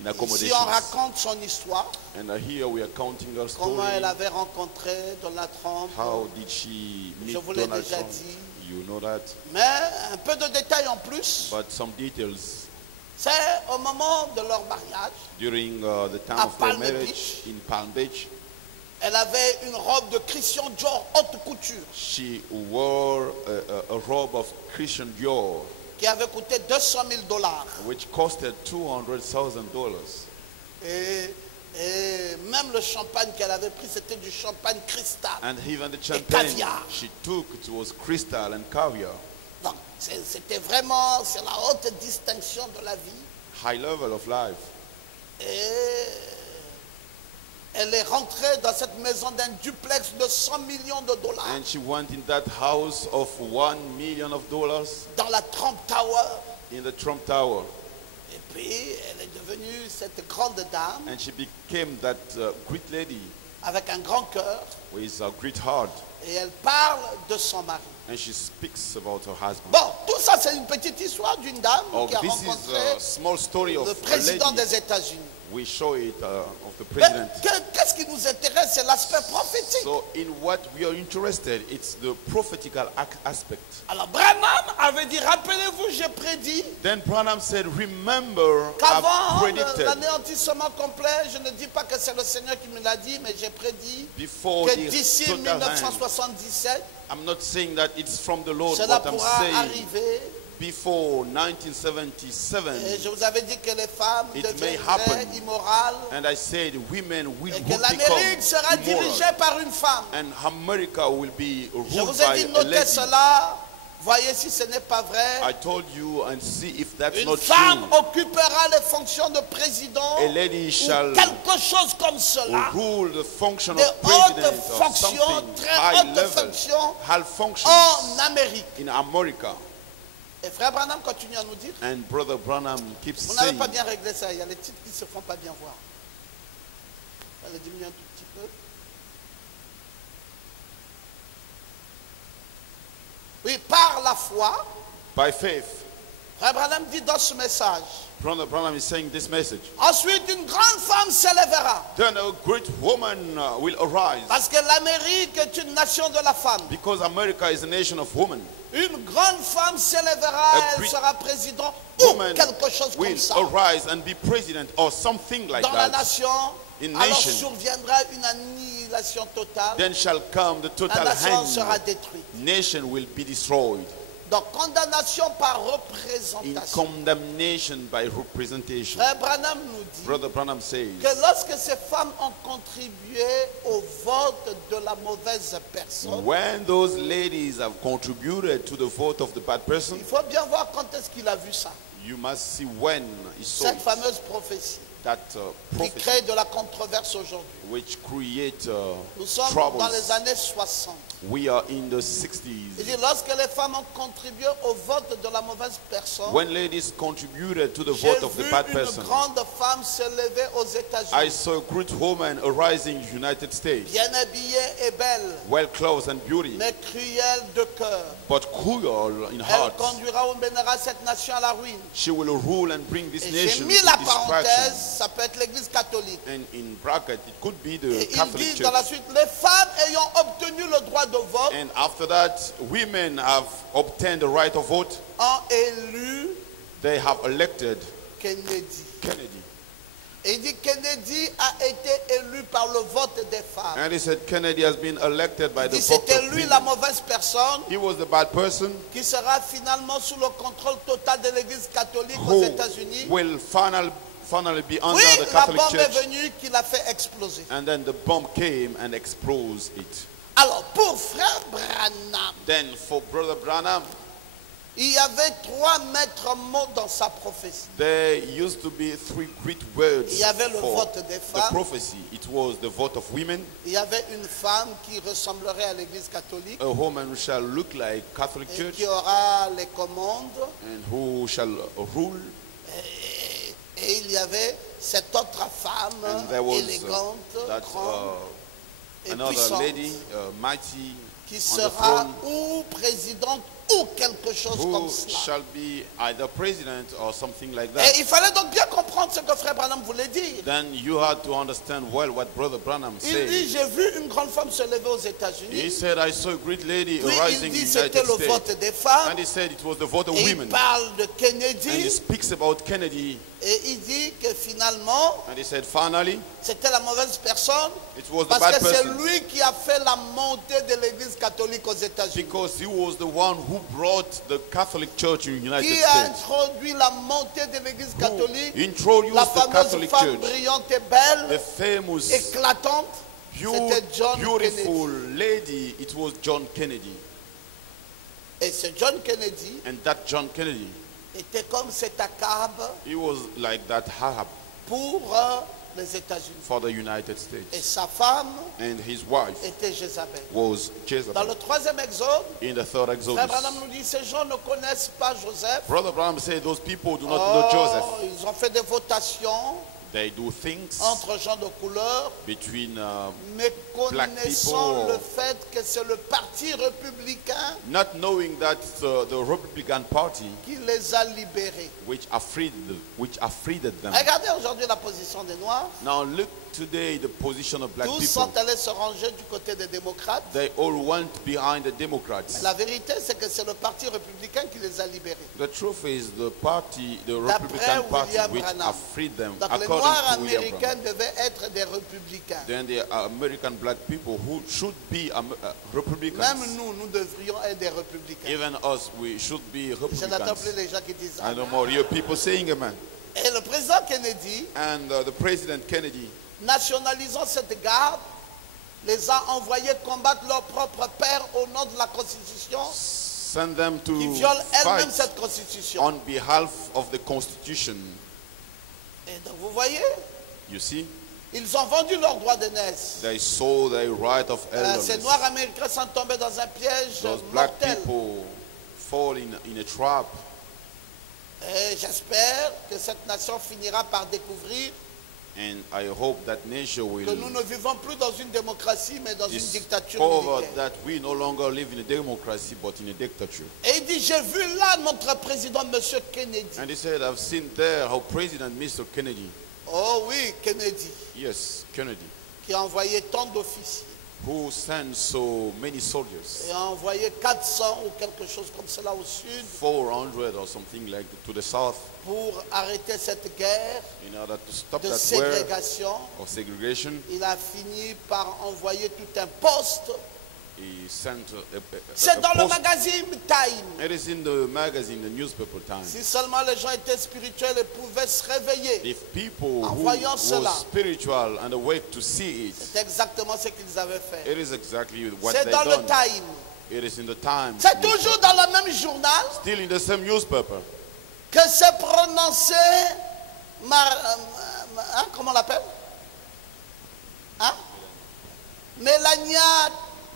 Ici, accommodations. on raconte son histoire, And here we are counting her story. comment elle avait rencontré Donald Trump. How did she meet Je vous l'ai Donald déjà Trump? dit. You know that. Mais un peu de détails en plus, But some details c'est au moment de leur mariage, during the time À of their Palm marriage Beach. in Palm Beach. elle avait une robe de Christian Dior haute couture She wore a robe of Christian Dior, qui avait coûté $200,000. which costed $200,000. Et même le champagne qu'elle avait pris, c'était du champagne cristal. And even the champagne caviar. she took, it was crystal and caviar. Donc, c'est la haute distinction de la vie. High level of life. Et elle est rentrée dans cette maison d'un duplex de 100 millions de dollars. And she went in that house of $1 million Dans la Trump Tower. in the Trump Tower. Et puis, elle est devenue cette grande dame And she became that great lady avec un grand cœur. with a great heart. Et elle parle de son mari. And she speaks about her husband. Bon, tout ça, c'est une petite histoire d'une dame qui a This rencontré is a small story of le a président lady. des États-Unis. We show it of the Mais president. qu'est-ce qui nous intéresse? C'est l'aspect prophétique. So in what we are interested, it's the prophetical aspect. Alors, Branham avait dit, rappelez-vous, j'ai prédit Then Branham said, remember, I've qu'avant predicted l'anéantissement complet, je ne dis pas que c'est le Seigneur qui me l'a dit, mais j'ai prédit before que the d'ici total end. 1977, I'm not saying that it's from the Lord, cela but I'm pourra saying arriver. before Et 1977, je vous avais dit que les femmes It may deviendraient happen. immorales and I said women will et que become l'Amérique sera immoral, dirigée par une femme. and America will be Je ruled vous ai by dit, a notez lady. cela. Voyez si ce n'est pas vrai. I told you, and see if that's Une not femme true. occupera les fonctions de président A lady ou shall quelque chose comme cela. rule the function Des of president hautes or fonctions, something très high hautes level, fonctions high functions en Amérique. in America. Et frère Branham continue à nous dire, And Brother Branham keeps vous n'avez saying, pas bien réglé ça, il y a les titres qui ne se font pas bien voir. On va les diminuer un tout petit peu. Oui, par la foi, by faith, frère Branham dit dans ce message, Brother Branham is saying this message. ensuite une grande femme s'élèvera. Then a great woman will arise, Parce que l'Amérique est une nation de la femme. because America is a nation of women. Une grande femme s'élèvera, A elle great sera président ou Woman quelque chose will comme ça. arise and be president or something like Dans la that. nation, In alors nation. surviendra une annihilation totale. Then shall come the La total nation sera hand. détruite. Nation will be destroyed. Donc condamnation par In représentation. condemnation by representation. Frère Branham nous dit Brother Branham says, que lorsque ces femmes ont contribué au vote de la mauvaise personne, when those ladies have contributed to the vote of the bad person, il faut bien voir quand est-ce qu'il a vu ça. you must see when he saw Cette it, fameuse prophétie that qui prophecy crée de la controverse aujourd'hui. which create Nous sommes troubles. dans les années 60. We are in the Il 60s. dit, lorsque les femmes ont contribué au vote de la mauvaise personne, When ladies contributed to the j'ai vote of the vu bad une person, grande femme se lever aux I États-Unis, saw a great woman arising in the United States, bien habillée et belle, well clothed and beauty, mais cruelle de cœur. but cruel in Elle heart. conduira ou mènera cette nation à la ruine. She will rule and bring this Et j'ai nation mis to la destruction. parenthèse, ça peut être l'église catholique. And in bracket, it could be the Et il Catholic dit dans la Church. suite, les femmes ayant obtenu le droit de vote And after that, women have obtained the right of vote. ont élu They have elected Kennedy. Kennedy. Et il dit Kennedy a été élu par le vote des femmes. And he said Kennedy has been elected by Il the dit vote c'était of lui la women. mauvaise personne He was the bad person qui sera finalement sous le contrôle total de l'église catholique aux who États-Unis. will finally be under Oui, the la Catholic bombe est Church. venue qui l'a fait exploser. And then the bomb came and exploded it. Alors pour frère Branham, Then for Brother Branham, il y avait 3 maîtres mots dans sa prophétie. there used to be 3 great words Il y avait le for vote des the femmes. prophecy. It was the vote of women. Il y avait une femme qui ressemblerait à l'église catholique A woman who shall look like Catholic et Church qui aura les commandes. and who shall rule. Et il y avait cette autre femme And there was élégante, that grande et another puissante lady, mighty qui on the sera throne, ou présidente ou quelque chose who comme cela. shall be either president or something like Et that. il fallait donc bien comprendre ce que frère Branham voulait dire. Then you had to understand well what Brother Branham Il dit, said. j'ai vu une grande femme se lever aux He États-Unis. said, I saw a great lady Puis il arising in dit, the c'était United le States. vote des femmes. And he said it was the vote of Et il women. parle de And he Kennedy. speaks about Kennedy. Et il dit que finalement, And he said, finally, c'était la mauvaise personne. it was the Parce bad que c'est person. lui qui a fait la montée de l'église catholique aux États-Unis. Because he was the one who brought the Catholic Church in the United Qui a States. introduit la montée de l'église catholique. Who introduced La the fameuse Catholic femme Church. brillante et The belle, famous, éclatante, c'était John beautiful Kennedy. lady, it was John Kennedy. Et ce John Kennedy And that John Kennedy, était comme cet Akab he was like that Ahab. pour les États-Unis. for the United Et States. sa femme And his wife était Jézabel. was Dans Jezebel. le troisième exode, In the third Frère Exodus, Branham nous dit, ces gens ne connaissent pas Joseph. Brother Branham said those people do not know Joseph. Ils ont fait des votations They do things entre gens de couleur, between méconnaissant people. le fait que c'est le parti républicain not knowing that the Republican Party qui les a libérés. which freed them. Regardez aujourd'hui la position des Noirs. Now look today the position of black Tous people. sont allés se ranger du côté des démocrates. They all went behind the Democrats. La vérité, c'est que c'est le parti républicain qui les a libérés. The truth is the Republican D'après Party William which Branham. have freed them. Donc les According Noirs to William américains Branham. devaient être des républicains. Then the American black people who should be Republicans. Même nous, nous devrions être des républicains. Even us, we should be Je n'attends plus Republicans. les gens qui disent I ça. know more. You people saying amen. Et le président Kennedy, And the President Kennedy, nationalisant cette garde, les a envoyés combattre leur propre père au nom de la Constitution send them qui to viole elle-même fight cette Constitution. on behalf of the Constitution. Et donc vous voyez, You see, ils ont vendu leur droit de naissance. they sold their right of Ces elders. Noirs américains sont tombés dans un piège Those black mortel. people fall in a trap. Et j'espère que cette nation finira par découvrir And I hope that nation que nous will ne vivons plus dans une démocratie, mais dans une dictature discover militaire. that we no longer live in a democracy but in a dictature. Et il dit, j'ai vu là notre président, M. Kennedy. And he said, I've seen there how President Mr. Kennedy, Oh oui, Kennedy, yes, Kennedy, qui a envoyé tant d'officiers. who sent so many soldiers, Et a envoyé 400 ou quelque chose comme cela au sud 400 or something like to the south, pour arrêter cette guerre in order to stop de that war ségrégation. of segregation. Il a fini par envoyer tout un poste. He sent C'est dans le post. magazine Time. It is in the magazine, the newspaper Times. Si seulement les gens étaient spirituels et pouvaient se réveiller. If people En who voyant were cela. spiritual and awake to see it, C'est exactement ce qu'ils avaient fait. it is exactly what C'est they dans le done. Time. It is in the Times. C'est toujours dans le même journal Still in the same newspaper. que s'est prononcé, comment on l'appelle? Hein? Melania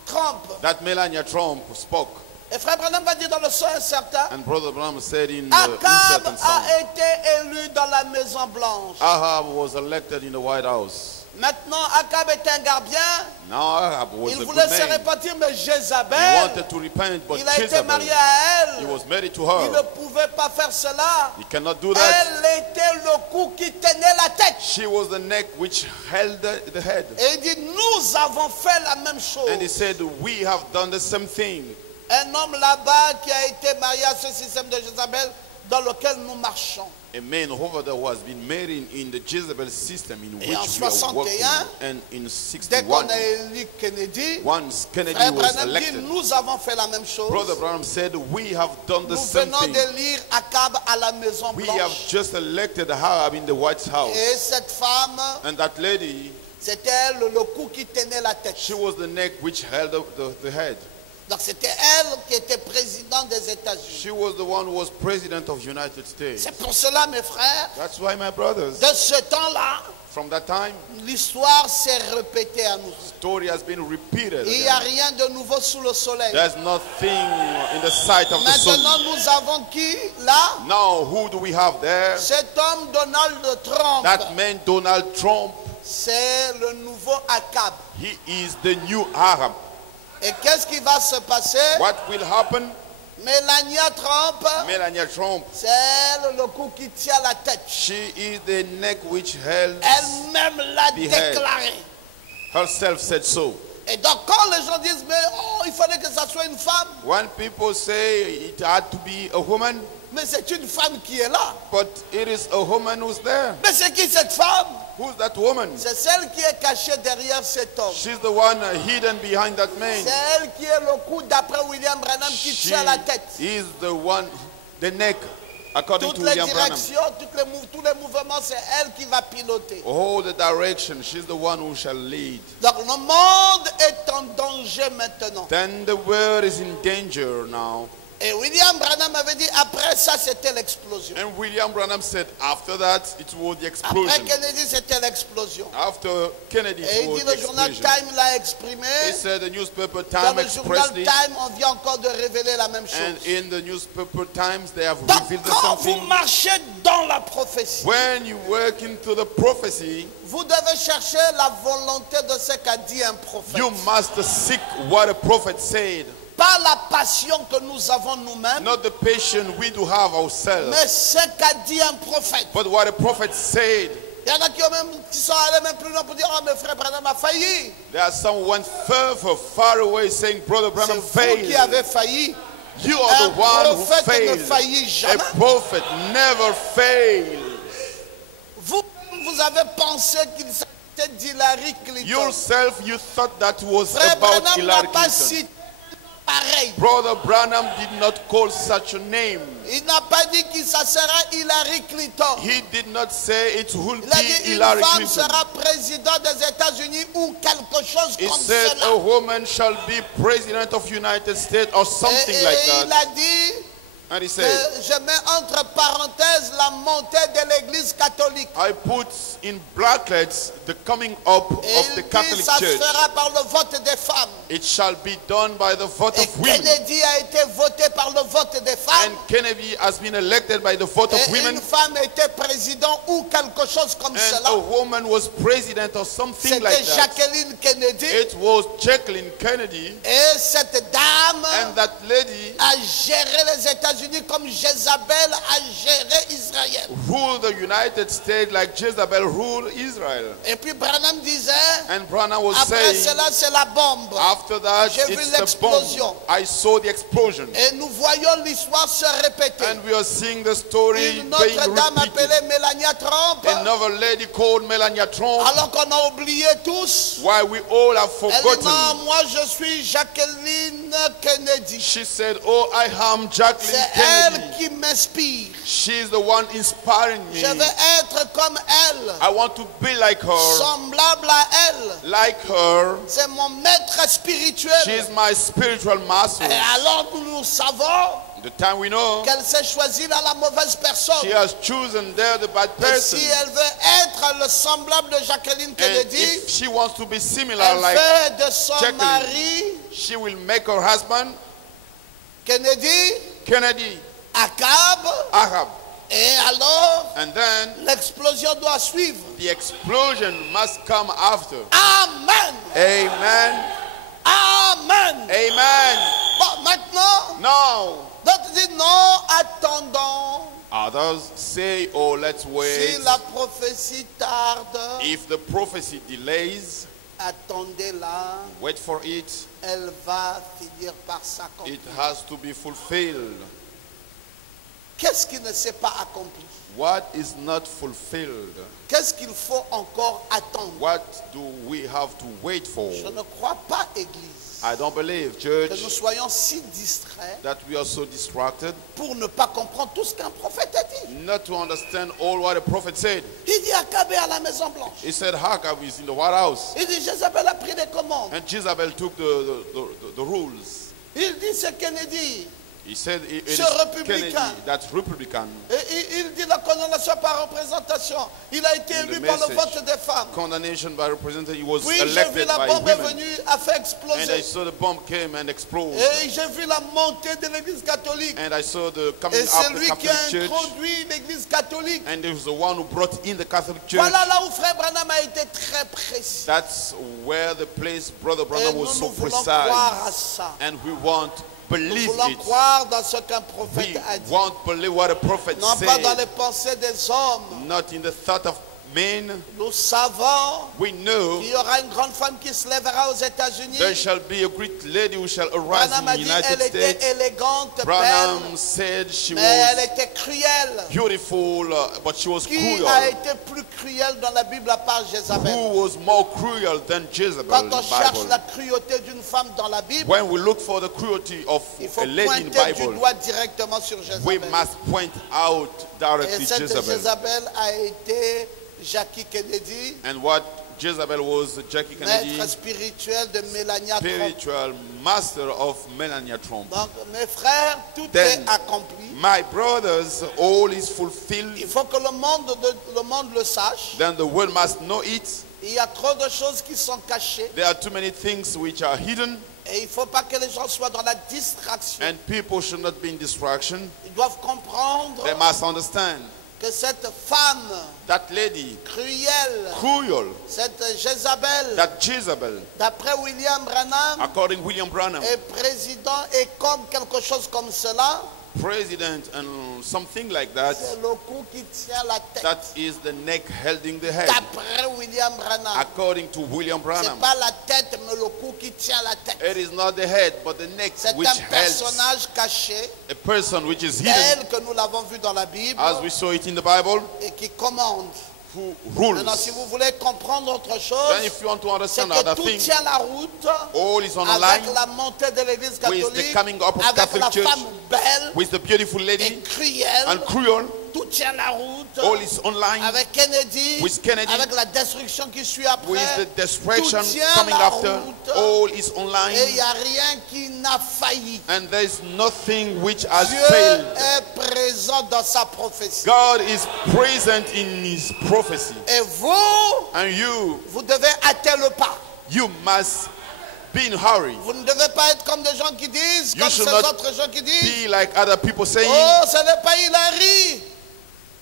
Trump. That Melania Trump spoke. Et Frère Branham va dire dans le son incertain, And Brother Branham said in the Akab uncertain song, a été élu dans la Maison Blanche. Ahab was elected in the White House. Maintenant, Akab est un gardien. Now Ahab was Il a voulait good se man. repentir, mais He Jézabel, wanted to repent, but il a été Jezebel, marié à he elle. was married to Il ne her. pouvait pas faire cela. He cannot do that. Elle était le cou qui tenait la tête. She was the neck which held the head. Et il dit, nous avons fait la même chose. And he said, we have done the same thing. Un homme là-bas qui a été marié à ce système de Jézabel dans lequel nous marchons. A man over there who has been married in the Jezebel system in Et which en we are 61, working. And in Dès qu'on 61, a élu Kennedy, once Kennedy Frère was Branham dit, elected, nous avons fait la même chose. Brother Branham said, we have done the Nous same venons thing. d'élire Akab à la Maison We have Blanche. just elected Ahab in the White House. Et cette femme, And that lady, c'était elle le cou qui tenait la tête. she was the neck which held up the head. Donc c'était elle qui était présidente des États-Unis. She was the one who was president of the United States. C'est pour cela, mes frères, That's why, my brothers, de ce temps-là, from that time, l'histoire s'est répétée à nous. story has been repeated. Il n'y a Again. rien de nouveau sous le soleil. There's nothing in the sight of the Maintenant, sun. nous avons qui là? Now, who do we have there? Cet homme Donald Trump. That man, Donald Trump. C'est le nouveau Akab. He is the new Ahab. Et qu'est-ce qui va se passer? What will happen? Melania Trump, Melania Trump, c'est elle le cou qui tient la tête. she is the neck which held Elle-même l'a The head. déclaré. herself said so. Et donc quand les gens disent, mais oh, il fallait que ça soit une femme. When people say it had to be a woman, Mais c'est une femme qui est là. but it is a woman who's there. Mais c'est qui cette femme? Who's that woman? C'est celle qui est cachée derrière cet homme. She's the one hidden behind that man. C'est elle qui est le cou d'après William Branham qui She tient la tête. is the one, the neck, according Toutes to les William Branham. directions, tous les mouvements, c'est elle qui va piloter. All the direction, she's the one who shall lead. Donc le monde est en danger maintenant. Then the world is in danger now. Et William Branham avait dit, après ça, c'était l'explosion. And William Branham said, after that, it was the Après explosion. Kennedy, c'était l'explosion. After Kennedy, Et it il was dit, the le journal explosion. Time l'a exprimé. He said the newspaper Dans Time le journal expressed it. Time, on vient encore de révéler la même And chose. in the newspaper Times, they have Donc, revealed quand vous something. marchez dans la prophétie, When you work into the prophecy, vous devez chercher la volonté de ce qu'a dit un prophète. you must seek what a prophet said. Pas la passion que nous avons nous-mêmes, Not the patience we do have ourselves, mais ce qu'a dit un prophète. but what a prophet said. Il y en a qui sont allés même plus loin pour dire, oh, mais frère Branham a failli. There are some who went far away saying, Brother C'est Branham vous qui failed. avez failli. You are the one who prophète ne failed. faillit A jamais. prophet never fails. Vous avez pensé qu'il s'agissait d'Hillary Clinton. Yourself, you thought that was Frère about Branham n'a Hillary pas Clinton. cité pareil. Brother Branham did not call such a name. Il n'a pas dit que ça sera Hillary Clinton. He did not say it will Il a be dit une Hillary femme Clinton. sera président des États-Unis ou quelque chose He comme said cela. a woman shall be president of United States or something Et like il that. a dit And he que said, je mets entre parenthèses la montée de l'Église catholique. I put in brackets the coming up Et of il the dit Catholic ça se Church. fera par le vote des femmes. It shall be done by the vote Et of women. Kennedy a été voté par le vote des femmes. And Kennedy has been elected by the vote of Et women. une femme était président ou quelque chose comme And cela. a woman was president or something C'était like that. Jacqueline Kennedy. It was Jacqueline Kennedy. Et cette dame And that lady a géré les États-Unis comme Jézabel a géré Israël. ruled the United States like Jezebel ruled Israel. Et puis Branham disait, And Branham was après saying, cela c'est la bombe. after that, J'ai vu it's the l'explosion. bomb. I saw the explosion. Et nous voyons l'histoire se répéter. And we are seeing the story Une being autre dame repeated. appelée Melania Trump, Another lady called Melania Trump, alors qu'on a oublié tous, why we all have elle dit forgotten. non, moi je suis Jacqueline Kennedy. She said, oh, I am Jacqueline C'est elle Kennedy. qui m'inspire. She's the one inspiring me. Je veux être comme elle, I want to be like her. semblable à elle. Like her. C'est mon maître spirituel. She's my spiritual master. Et alors nous savons The time we know, qu'elle s'est choisie là la mauvaise personne. she has chosen there the bad Et person. si elle veut être le semblable de Jacqueline And Kennedy, if she wants to be similar elle like fait de son Jacqueline, mari she will make her husband Kennedy Kennedy, Akab. Ahab. Et alors And then l'explosion doit suivre. the explosion must come after. Amen. Amen. Amen. Amen. Bon, maintenant, Now, d'autres disent non, attendons. others say, oh, let's wait. Si la prophétie tarde, If the prophecy delays, attendez-la. wait for it. Elle va finir par s'accomplir. It has to be fulfilled. Qu'est-ce qui ne s'est pas accompli? What is not fulfilled? Qu'est-ce qu'il faut encore attendre? What do we have to wait for? Je ne crois pas, Église, I don't believe, que nous church, soyons si distraits that we are so distracted pour ne pas comprendre tout ce qu'un prophète a dit. not to understand all what the prophet said. Il dit Akab est à la Maison Blanche. He said Hagab is in the White House. Il dit Jézabel a pris des commandes. And Jezebel took the rules. Il dit c'est Kennedy. He said it Ce is républicain. Kennedy, that's Republican. Et il dit la condamnation par représentation. Il a été In the élu par le message, vote des femmes. Condemnation by representative, he was Puis j'ai vu elected la by bombe est women. venue, a fait And I exploser. saw the bomb came and exploded. Et j'ai vu la montée de l'église catholique. And I saw the coming Et up c'est the lui qui a Catholic Church. introduit l'église catholique. And it was the one who brought in the Catholic Church. Voilà là où Frère Branham a été très précis. That's where the place Brother Et Branham nous, was so nous voulons croire à precise. ça. And we want Nous believe voulons it. croire dans ce qu'un We prophète a dit. won't believe what a prophet Non pas dans les said. pensées des hommes. Not in the thought of men. Nous savons We know qu'il y aura une grande femme qui se lèvera aux États-Unis. there shall be a great lady who shall arise Branham in a the dit United elle était States. élégante, belle, Branham said she mais elle was était cruelle. beautiful, but she was Qui cruel. a été plus cruelle dans la Bible à part Jézabel? Who was more cruel than Jezebel Quand in on the cherche Bible? la cruauté d'une femme dans la Bible, When we look for the cruelty of il faut a lady in the pointer du Bible, doigt directement sur we Jézabel. must point out Et directly cette Jezebel. Jézabel a été Jackie Kennedy. And what Jezebel was Jackie Kennedy, maître spirituel de Melania Trump. spiritual master of Melania Trump. Donc, mes frères, tout Then, est accompli. my brothers, all is fulfilled. Il faut que le monde le sache. Then the world must know it. Il y a trop de choses qui sont cachées. There are too many things which are hidden, Et il ne faut pas que les gens soient dans la distraction. and people should not be in distraction. Ils doivent comprendre They must understand que cette femme that lady, cruelle, cruel, cette Jézabel, that Jezebel, d'après William Branham, according to William Branham, est président et comme quelque chose comme cela, president and something like that, c'est le cou qui tient la tête. that is the neck holding the head. D'après William Branham. According to William C'est Branham, pas la tête, mais le cou qui tient la tête. it is not the head but the neck C'est which un holds personnage caché, a person which is hidden, tel que nous l'avons vu dans la Bible, as we saw it in the Bible, et qui commande. who Maintenant, si rules. vous voulez comprendre autre Then chose, if you want to c'est understand que other tout things, tient la route all is on the avec line la montée de l'Église with catholique, the coming up of avec Catholic la Church, femme belle with the beautiful et lady cruelle. and cruel. Tout tient la route All is online avec Kennedy, with Kennedy, avec la destruction qui suit après. with the destruction Tout tient coming la after. route. All is Et il online, n'y a rien qui n'a failli. and there is nothing which has Dieu failed. est présent dans sa prophétie. God is present in His prophecy, Et vous, and you vous devez hâter le pas. must be in a hurry. Vous ne devez pas être comme des gens qui disent, You comme should ces not autres gens qui disent, Be like other people saying, oh, ce n'est pas Hilary.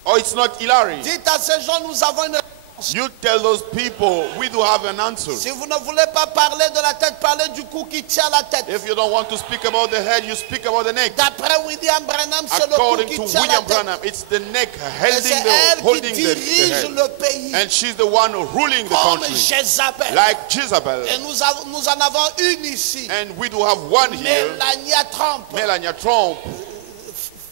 oh, it's not Hillary. Dites à ces gens, nous avons une réponse. You tell those people, we do have an answer. Si vous ne voulez pas parler de la tête, parlez du cou qui tient la tête. If you don't want to speak about the head, you speak about the neck. D'après William Branham, c'est le cou According qui to tient la William tête. Branham, it's the neck Et c'est elle qui holding the dirige head. le pays. And she's the one ruling the Comme country. Jézabel. Like Jezebel. Et nous en avons une ici. And we do have one here, Melania Trump. Melania Trump,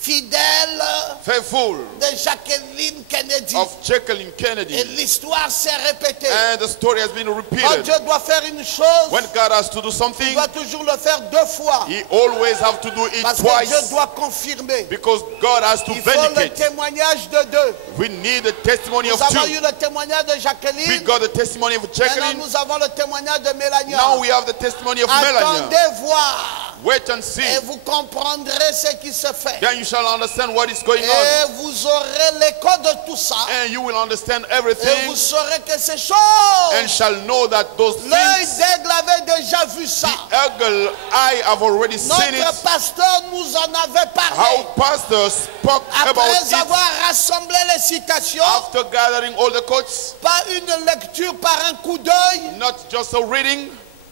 Fidèle faithful de Jacqueline Kennedy. of Jacqueline Et Kennedy. l'histoire s'est répétée. And the story has been Quand repeated. Dieu doit faire une chose, When God has to do il something, doit toujours le faire deux fois. He always have to do it Parce que Dieu twice. doit confirmer. Because God has to Il faut le vindicate. témoignage de deux. We need the testimony of Nous avons two. eu le témoignage de We Jacqueline. got the testimony of Maintenant, Jacqueline. nous avons le témoignage de Mélania. Now we have the testimony of Melania. Attendez voir. Wait and see. Et vous comprendrez ce qui se fait. Then you shall understand what is going on. Et vous aurez l'écho de tout ça. And you will understand Et vous everything. saurez que ces And choses, shall know that those l'œil things, d'aigle avait déjà vu ça. the eagle eye have already seen Notre it. pasteur nous en avait parlé. How pastors spoke about Après it avoir rassemblé les citations, after gathering all the quotes. pas une lecture par un coup d'œil, Not just a reading,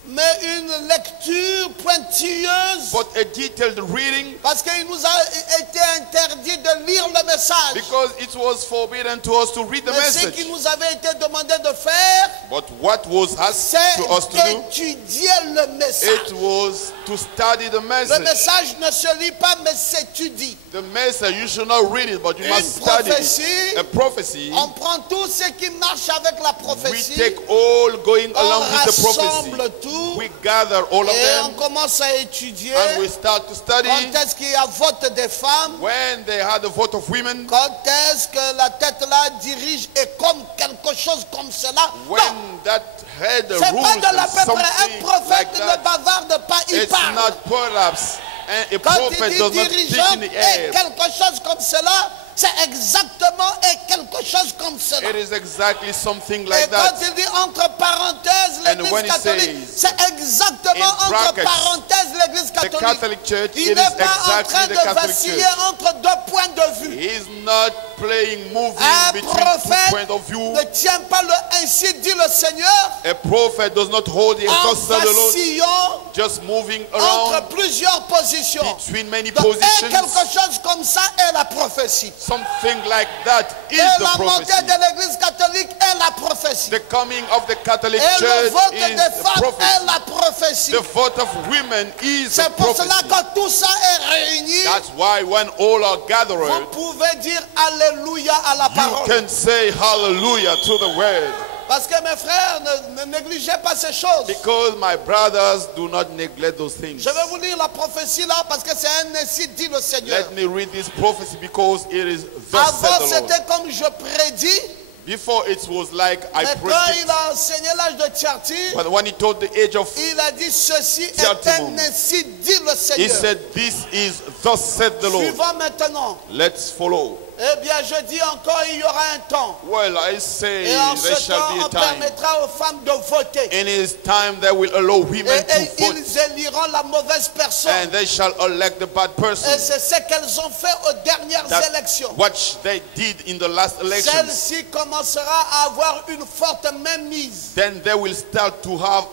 mais une lecture pointilleuse. but a detailed reading. Parce qu'il nous a été interdit de lire le message. Because it was forbidden to us to read the Mais ce qui message. nous avait été demandé de faire, But what was asked c'est to us to do, d'étudier le message. it was to study the Le message. message ne se lit pas, mais s'étudie. The message, you should not read it, but you Une must study prophétie, it. A prophecy, on prend tout ce qui marche avec la we prophétie, take all going on along with the prophecy. rassemble tout, We gather all of et on them commence à étudier. and we start to study. Quand est-ce qu'il y a vote des femmes? When they had the vote of women, Quand est-ce que la tête là dirige et comme quelque chose comme cela? when Non, that head c'est rules pas de la and peu près. Un something prophète like ne that, bavarde pas, il it's parle. not perhaps. And a Quand prophet il does dit not speak dirigeant in the et air. quelque chose comme cela, c'est exactement et quelque chose comme cela. It is exactly something Et like quand that. il dit entre parenthèses And l'église when he catholique, says c'est exactement in entre brackets, parenthèses l'église The catholique. Catholic Church, Il it n'est is pas en train exactly de the Catholic vaciller Church. entre deux points de vue. He is not playing, moving Un between two prophète points of view. ne tient pas le ainsi dit le Seigneur A prophet does not hold the en thus said the Lord, vacillant just moving entre around plusieurs positions. between many Donc, et positions. quelque chose comme ça est la prophétie. Something like that is Et the la montée prophecy. de l'église catholique est la prophétie. The coming of the Catholic Et le Church vote is des the femmes est prophecy. la prophétie. The vote of women is the C'est pour cela prophecy. que tout ça est réuni. That's why when all are Vous gathered, pouvez dire Alléluia à la you parole. can say hallelujah to the word. Parce que mes frères, ne négligez pas ces choses. Because my brothers do not neglect those things. Je vais vous lire la prophétie là parce que c'est un ainsi dit le Seigneur. Let me read this prophecy because it is thus said Avant the Lord. c'était comme je prédis, Before it was like I Mais quand predict. il a enseigné l'âge de Thyatire, But when he told the age of, il a dit ceci est Thyatire, ainsi dit le he Seigneur. said, this is thus said the Lord. Suivons maintenant. Let's follow. Eh bien, je dis encore, il y aura un temps. Well, I say Et en there ce shall temps, be a on time. permettra aux femmes de voter. In his time there will allow women Et to vote. ils éliront la mauvaise personne. And they shall elect the bad Et person. c'est ce qu'elles ont fait aux dernières That élections. what they did in the last elections. Celle-ci commencera à avoir une forte mainmise. Then they will start to have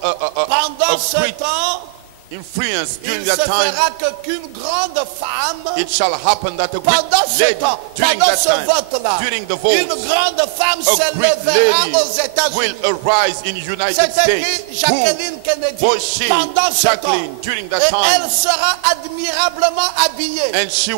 Pendant a ce great temps, influence during il that se time. fera qu'une grande femme, It shall happen that a great pendant ce lady temps, during pendant that ce time, vote-là, during the une vote, grande femme a great s'élèvera lady aux États-Unis. will arise in United C'est States. écrit Jacqueline Kennedy. Who was she, Pendant ce Jacqueline, temps, during that et time? elle sera admirablement habillée. And she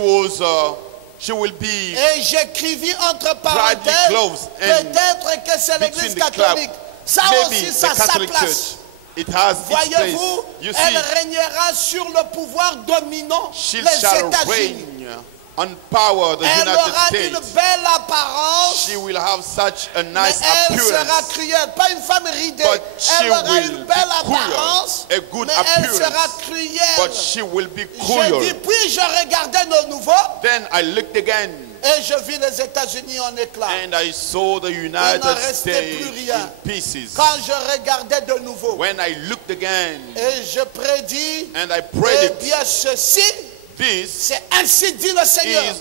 will be Et j'écrivis entre brightly parenthèses, clothed and peut-être que c'est between l'église the catholique. Ça maybe aussi, the ça a sa Catholic place. Church. It has its place. Voyez-vous, You elle see, régnera sur le pouvoir dominant she les shall États-Unis. reign on power the Elle United aura une States. belle apparence, She will have such a mais nice elle sera appearance. cruelle. Pas une femme ridée. But she Elle aura will une be belle cruel, apparence, a good mais elle sera appearance. cruelle. But she will be Je dis, cruel. puis je regardais nos nouveaux Then I looked again et je vis les États-Unis en éclats. and I saw the Il n'en United restait States plus rien. in pieces. Quand je regardais de nouveau When I looked again et je prédis, and I eh prayed bien ceci, this c'est ainsi dit le Seigneur. is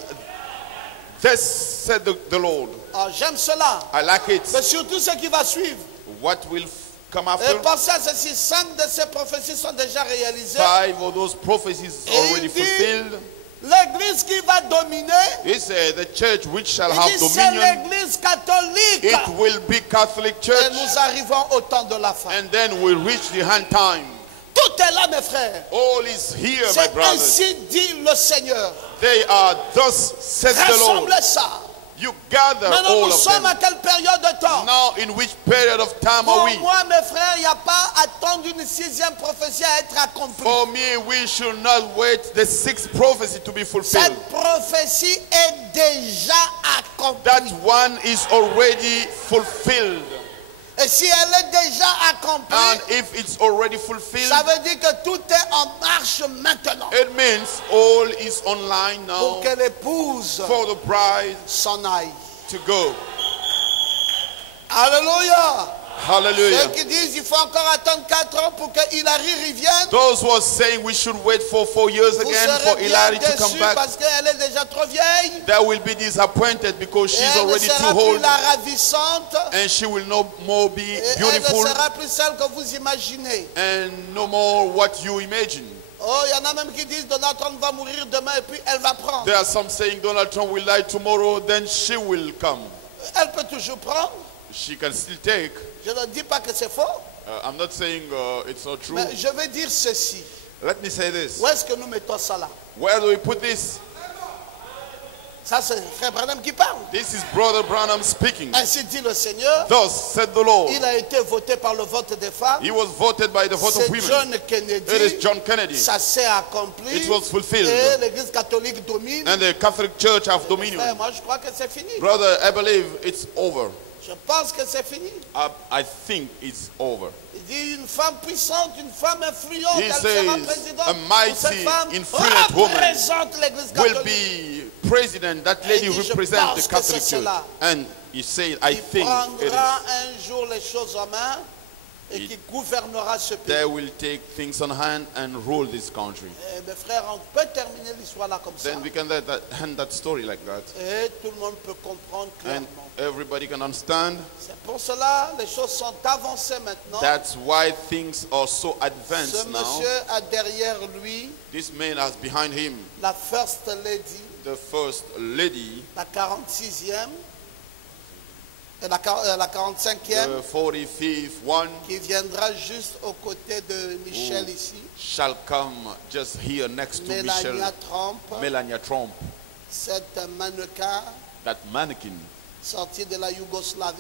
thus said the Lord. Ah, j'aime cela. I like it. Mais surtout ce qui va suivre. What will come Et after? pensez à ceci, 5 de ces prophéties sont déjà réalisées. 5 of those prophecies Et already il dit, fulfilled. l'église qui va dominer, He said the church which shall il have dit c'est dominion, l'église catholique. it will be Catholic Et Church. nous arrivons au temps de la fin. And then we reach the end time. Tout est là, mes frères. All is here, my C'est brothers. ainsi dit le Seigneur. They are thus said the Lord. Rassemblez ça. You gather Maintenant, all nous of sommes them. à quelle période de temps? Now, in which period of time are Pour we? moi, mes frères, il n'y a pas à attendre une 6e prophétie à être accomplie. For me, we should not wait the 6th prophecy to be fulfilled. Cette prophétie est déjà accomplie. That one is already fulfilled. Et si elle est déjà accomplie, And if it's already fulfilled, ça veut dire que tout est en marche maintenant. it means all is online now Pour que l'épouse for the bride s'en aille. to go. Alléluia. Hallelujah. Ceux qui disent qu'il faut encore attendre 4 ans pour que Hilary revienne, Those who are saying we should wait for 4 years vous again serez for bien Hilary to come déçus back, parce qu'elle est déjà trop vieille. they will be disappointed because Et she's elle ne already too sera plus old la ravissante. and she will no more be Et elle beautiful ne sera plus celle que vous imaginez. and no more what you imagine. Oh, il y en a même qui disent Donald Trump va mourir demain et puis elle va prendre. There are some saying Donald Trump will die tomorrow, then she will come. Elle peut toujours prendre. She can still take. Je ne dis pas que c'est faux, I'm not saying it's not true. mais je vais dire ceci. Let me say this. Où est-ce que nous mettons ça là? Where do we put this? Ça, c'est Frère Branham qui parle. This is Brother Branham speaking. Ainsi dit le Seigneur. Thus said the Lord. Il a été voté par le vote des femmes. He was voted by the vote of C'est women. John It is Kennedy. John Kennedy. Ça s'est accompli. It was fulfilled. Et l'église catholique domine. And the Catholic Church have Mais dominion. moi, je crois que c'est fini. Brother, I believe it's over. Je pense que c'est fini. I think it's over. Il dit une femme puissante, une femme influente, He elle sera says, présidente. a mighty, Cette femme influent woman représente l'église will catholique. be president. That lady Il dit, je represents pense the que Catholic c'est Church. cela. And he said, I Il think it prendra is. un jour les choses en main et qui gouvernera ce pays. They will take things on hand and rule this country. Et mes frères, on peut terminer l'histoire là comme ça. Then we can hand that story like that. Et tout le monde peut comprendre And clairement. everybody can understand. C'est pour cela les choses sont avancées maintenant. That's why things are so Ce advanced now. monsieur a derrière lui This man has behind him la First Lady, the first lady, la 46e, et la 45e, the 45th one qui viendra juste aux côtés de Michel ici. shall come just here next to Melania Trump, Melania Trump, cette mannequin that mannequin sortie de la Yougoslavie,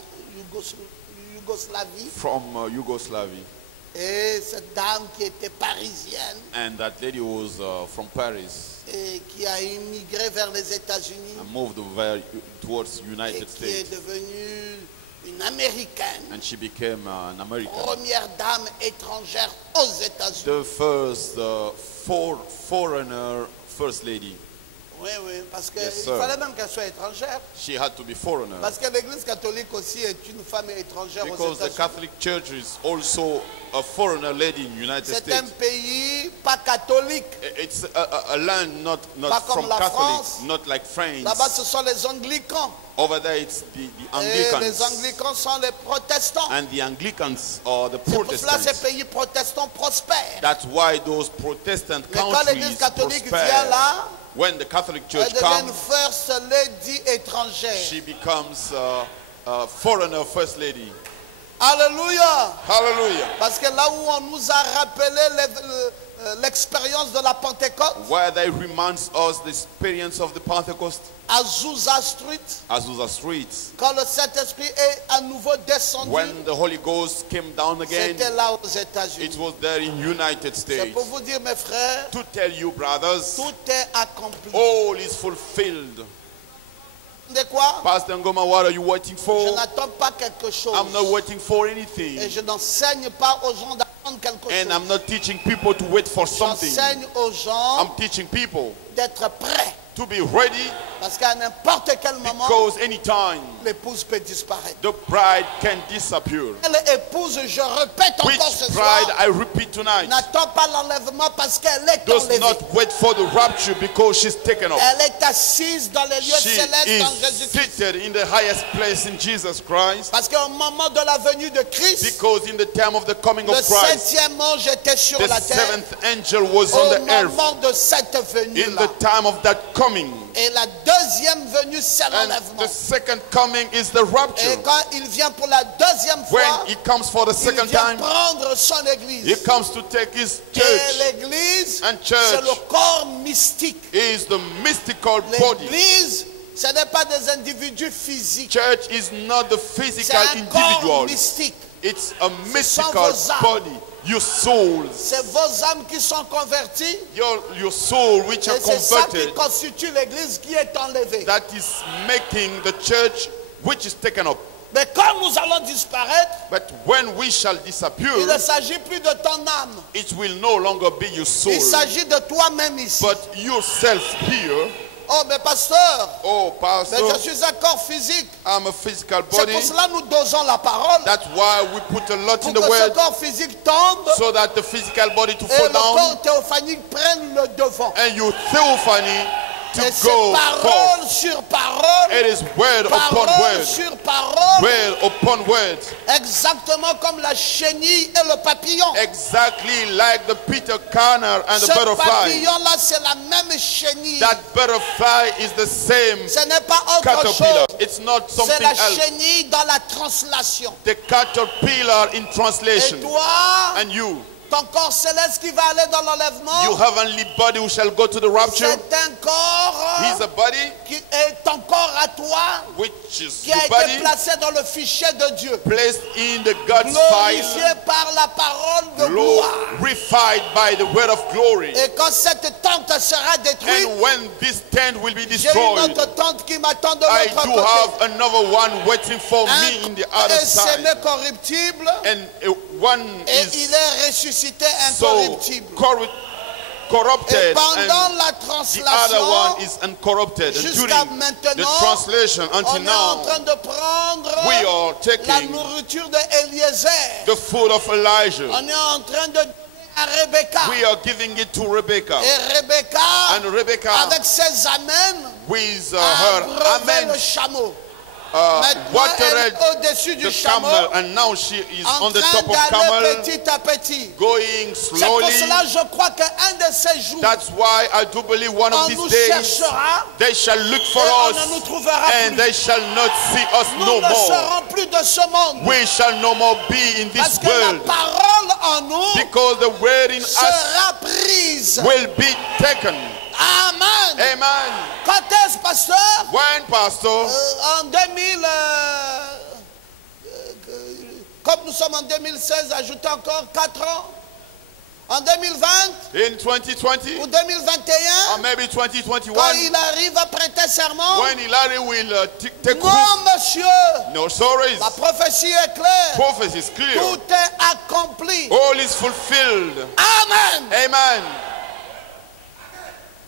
from Yugoslavia. et cette dame qui était parisienne And that lady was from Paris et qui a immigré vers les États-Unis and moved towards et United qui est States. devenue une américaine, and she became an American. première dame étrangère aux États-Unis. The first foreigner first lady. Oui, oui, parce qu'il Yes, sir. fallait même qu'elle soit étrangère. She had to be foreigner. Parce que l'Église catholique aussi est une femme étrangère aux Because the États-Unis. Catholic Church is also a foreigner lady in the United C'est un States. pays pas catholique. It's a land not Pas from comme la Catholic, France. not like France. Là-bas, ce sont les anglicans. Over there, it's the Et les Anglicans. anglicans sont les protestants. And the Anglicans are the C'est pour cela que ces Protestants. pays protestants prospèrent. That's why those Protestant Mais quand l'Église countries catholique vient prosper. là, When the Catholic elle Church devient une comes, first lady étrangère. she becomes a foreigner first lady. Alléluia. Hallelujah. Parce que là où on nous a rappelé l'expérience de la Pentecôte, Where they reminds us the experience of the Pentecost, Azusa Street, Azusa Street. quand le Saint-Esprit est à nouveau descendu, When the Holy Ghost came down again, c'était là aux it États-Unis. was there in United C'est States. pour vous dire, mes frères, To tell you, brothers, tout est accompli. all is fulfilled. De quoi? Pastor Ngoma, what are you waiting Je for? n'attends pas quelque chose. I'm not waiting for Et anything. je n'enseigne pas aux gens d'attendre quelque And I'm chose. not teaching people to wait for something. J'enseigne aux gens I'm teaching people d'être prêts. to be ready, Parce qu'à n'importe quel moment, because anytime l'épouse peut disparaître. the bride can disappear. Quelle épouse, je répète Which encore ce bride, soir, I repeat tonight, n'attend pas l'enlèvement parce qu'elle est does enlevée. not wait for the rapture because she's taken up. Elle est assise dans les lieux She célestes en is Jésus-Christ. seated in the highest place in Jesus Christ, Parce qu'au moment de la venue de Christ, because in the time of the coming le of Christ, septième ange était sur the la terre. seventh angel was on Au the earth. moment de cette In venue-là. the time of that coming. Et la deuxième venue, c'est And l'enlèvement. the second coming is the rapture. Et quand il vient pour la deuxième When fois, he comes for the il second vient time, prendre son église. he comes to take his Et church. l'église, And church c'est le corps mystique. is the mystical body. L'église, ce n'est pas des individus physiques. Church is not the C'est physical un corps individual. mystique. It's a vos mystical âmes. body. Your souls. C'est vos âmes qui sont converties. Your soul which are Et c'est ça qui converted. constitue l'église qui est enlevée. That is making the church which is taken up. Mais quand nous allons disparaître, But when we shall il ne disappear, s'agit plus de ton âme. it will no longer be your soul, Il s'agit de toi-même ici. but yourself here. Oh, mais pasteur, Oh, mais pastor, je suis un corps physique. I'm a physical C'est body. pour cela que nous dosons la parole. That's why we put a lot Pour in que the ce word, corps physique tombe so that the physical body to et fall le down corps théophanique prenne le devant. and your theophany to Et c'est go parole forth. sur parole, It is word upon parole word, sur parole, word upon word, exactement comme la chenille et le papillon. exactly like the Peter Canner and the Ce butterfly. papillon-là, c'est la même chenille. That butterfly is the same Ce n'est pas autre caterpillar. chose. It's not C'est something la else. chenille dans la translation. The caterpillar in Et translation. toi, And you ton corps céleste qui va aller dans l'enlèvement, you heavenly body who shall go to the rapture. c'est un corps He's a body qui est ton corps à toi, which is qui a your été body placé dans le fichier de Dieu, placed in the God's glorifié file, par la parole de gloire. glorified by the word of glory. Et quand cette tente sera détruite, And when this tent will be j'ai une destroyed, autre tente qui m'attend de I l'autre do côté. have another one waiting for me in the other Un sémé side. corruptible And one et is il est ressuscité so incorruptible. Et corrupted, pendant and la the other translation, one is uncorrupted. And jusqu'à during maintenant, the translation until on est en now, train de prendre we are la taking nourriture d'Eliezer. the food of Elijah. On est en train de donner à Rebecca. We are giving it to Rebecca. Et Rebecca, And Rebecca, avec ses amens, with a her brevet le amen, chameau. Maintenant, elle watered est au-dessus du the chameau, camel, and now she is en on the train top of d'aller camel, petit à petit. going C'est pour slowly. cela que je crois qu'un de ces jours, That's why I do believe one on of nous these days cherchera they shall look for et on us, ne nous trouvera and plus. they shall not see us Nous no ne more. serons plus de ce monde. We shall no more be in Parce this que la world, parole en nous because the word in us sera prise. will be taken. Amen. Amen. Quand est-ce, pasteur? When, Pastor, En 2000, comme nous sommes en 2016, ajoutez encore 4 ans. En 2020 in 2020, ou 2021, or maybe quand 2021, il arrive à prêter serment, when Hillary will take non, oath. monsieur, No sorries. la prophétie est claire. Prophecy is clear. Tout est accompli. All is fulfilled. Amen. Amen.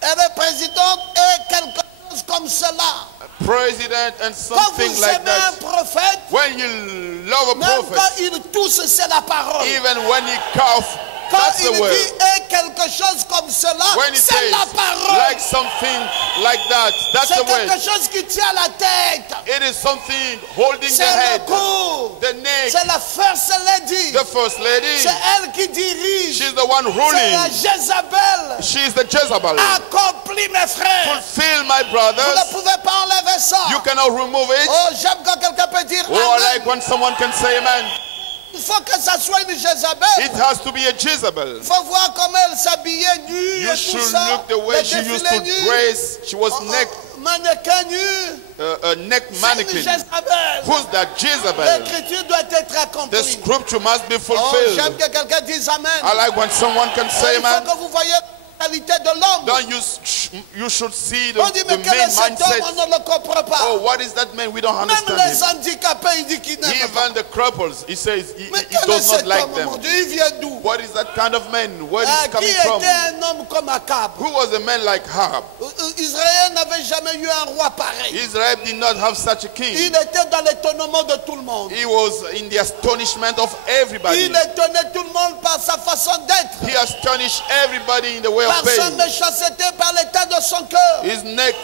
Et le président est quelque chose comme cela. President and Quand something vous like aimez un that. prophète, When you love a même quand prophet, il tousse, c'est la parole. even when he coughs, Quand that's il the word. dit quelque chose comme cela, When he c'est says la parole. like something like that, that's C'est the word. quelque chose qui tient la tête. It is something holding the C'est le head, cou. the neck. C'est la first lady. The first lady, C'est elle qui dirige. she's the one C'est la ruling. Jézabel. She's the Jezebel. Accompli, mes frères. Fulfill, my Vous brothers. ne pouvez pas enlever ça. You cannot remove it. Oh, j'aime quand quelqu'un peut dire Oh, I amen. like when someone can say amen. Il faut que ça soit une Jézabel. It has to be a Jezebel. Il faut voir comment elle s'habillait nue You et tout should ça. look the way Les she used défilés to nus. dress. She was Mannequin nu. a neck C'est une mannequin. Jézabel. Who's that Jezebel? L'écriture doit être The accomplie. scripture must be Oh, fulfilled. j'aime que quelqu'un dise amen. I like when someone can Oh, say il faut amen. que vous voyez la qualité de l'homme. Then you should see On dit, mais the quel main est cet homme? On mindset. ne le comprend pas. Oh, what is that man? We don't Même understand les him. handicapés, il dit qu'il n'aime pas. Even the cripples, he says he Mais he quel est does not cet like homme, them. mon Dieu? Il vient d'où? What is that kind of man? Where is he Qui coming était from? un homme comme Akab? Who was a man like Ahab? Israël n'avait jamais eu un roi pareil. Israel did not have such a Il king. était dans l'étonnement de tout le monde. He was in the astonishment of everybody. Il étonnait tout le monde par sa façon d'être, He astonished everybody in the way par of sa paying. méchanceté, par l'état de son cœur. His neck,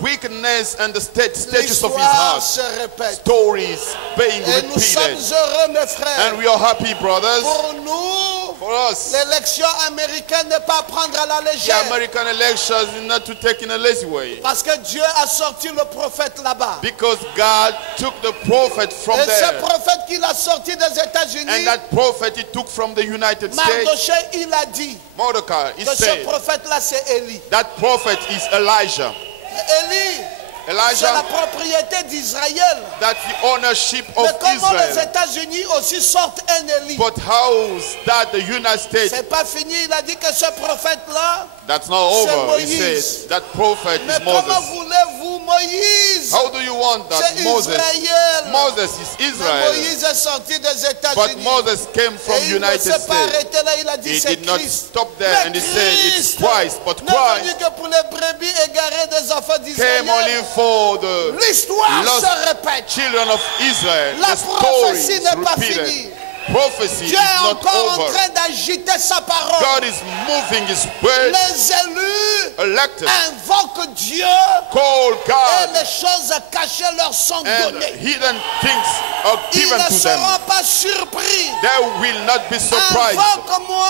weakness, and the status of his L'histoire heart. se répète. Stories being Et nous sommes repeated. heureux, mes frères. And we are happy, brothers. Pour nous, For us, l'élection américaine n'est pas à prendre à la the légère. American elections is not to take in a lazy way. Parce que Dieu a sorti le prophète là-bas. Because God took the prophet from Et ce there. prophète qu'il a sorti des And États-Unis, that prophet he took from the United States. Mardoché, il a dit Mordecai, he que ce said, prophète-là, c'est Élie. that prophet is Elijah. Élie, c'est la Elijah, propriété d'Israël. that's the ownership Mais of comment les Israel. États-Unis aussi sortent un Élie? But how's that the United States? C'est pas fini, il a dit que ce prophète-là, That's not C'est over. He Moïse. says that prophet mais is comment Moses. voulez-vous Moïse? How do you want that? C'est Moses. Israël. Moses is Mais Israel. Moïse est sorti des But États-Unis. Moses came from Et il ne United s'est pas States. arrêté là, il a dit He c'est did not Christ. stop there Mais and he said it's Christ Christ. But n'est venu Christ que pour les brebis égarées des enfants came only d'Israël. for the L'histoire lost se répète. children of Israel. La The story prophétie is n'est pas repeated. finie. Prophecy Dieu is est not encore en over. train d'agiter sa parole. God is moving his word. Les élus Elected, invoquent Dieu call et God, les choses cachées leur sont and données. hidden things are Ils given ne to them. seront pas surpris. They will not be surprised. Invoque-moi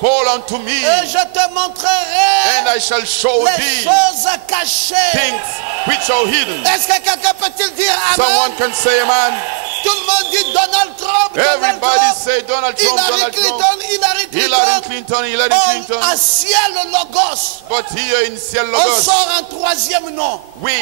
Call unto me, et je te montrerai and I shall show les thee choses cachées. things which are hidden. Est-ce que quelqu'un peut-il dire Someone amen? can say amen. Tout le monde dit Donald Trump. Donald Everybody Trump. say Donald Trump, Hillary Donald Clinton, Trump. Hillary Clinton. Hillary Clinton, Hillary On Clinton. a ciel logos. But here in Ciel On Logos, sort un troisième nom. we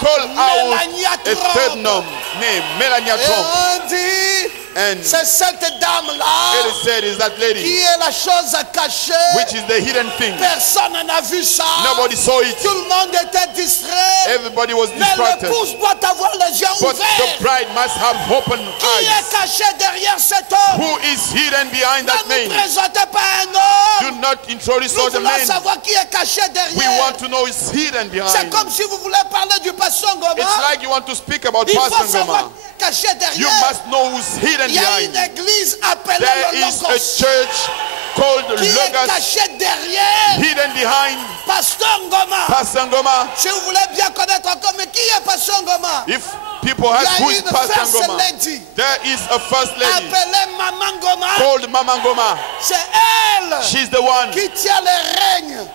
call out Melania a Trump. third name, Melania Et Trump. on dit, And c'est cette dame-là it is said is that qui lady, est la chose cachée. which is the hidden thing. Personne n'a vu ça. Nobody saw it. Tout le monde était distrait. Everybody was Mais distracted. l'épouse doit avoir les yeux But the ouverts. bride must have open Qui est eyes. caché derrière cet homme? Who is hidden behind that Ne nous name? présentez pas un homme. Do not introduce Nous all the voulons men. savoir qui est caché We derrière. want to know is hidden C'est behind. comme si vous voulez parler du pasteur It's Ngoma. like you want to speak about Il Pastor faut savoir Ngoma. qui est caché You derrière. must know who's hidden Il y a une behind. église appelée There le is a Logos church called qui est Logos, caché derrière hidden behind pasteur Ngoma. Pastor Ngoma. Si vous voulez bien connaître encore, mais qui est pasteur Ngoma? If people Il ask y who a is une Pastor first Ngoma, lady there is a first lady appelée Maman Ngoma. called Mama Ngoma. C'est elle She's the one qui tient le règne.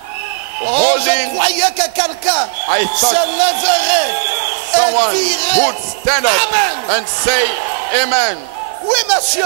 Oh, je holding. croyais que quelqu'un I se thought lèverait someone et dirait would stand up Amen. and say Amen. Oui, monsieur.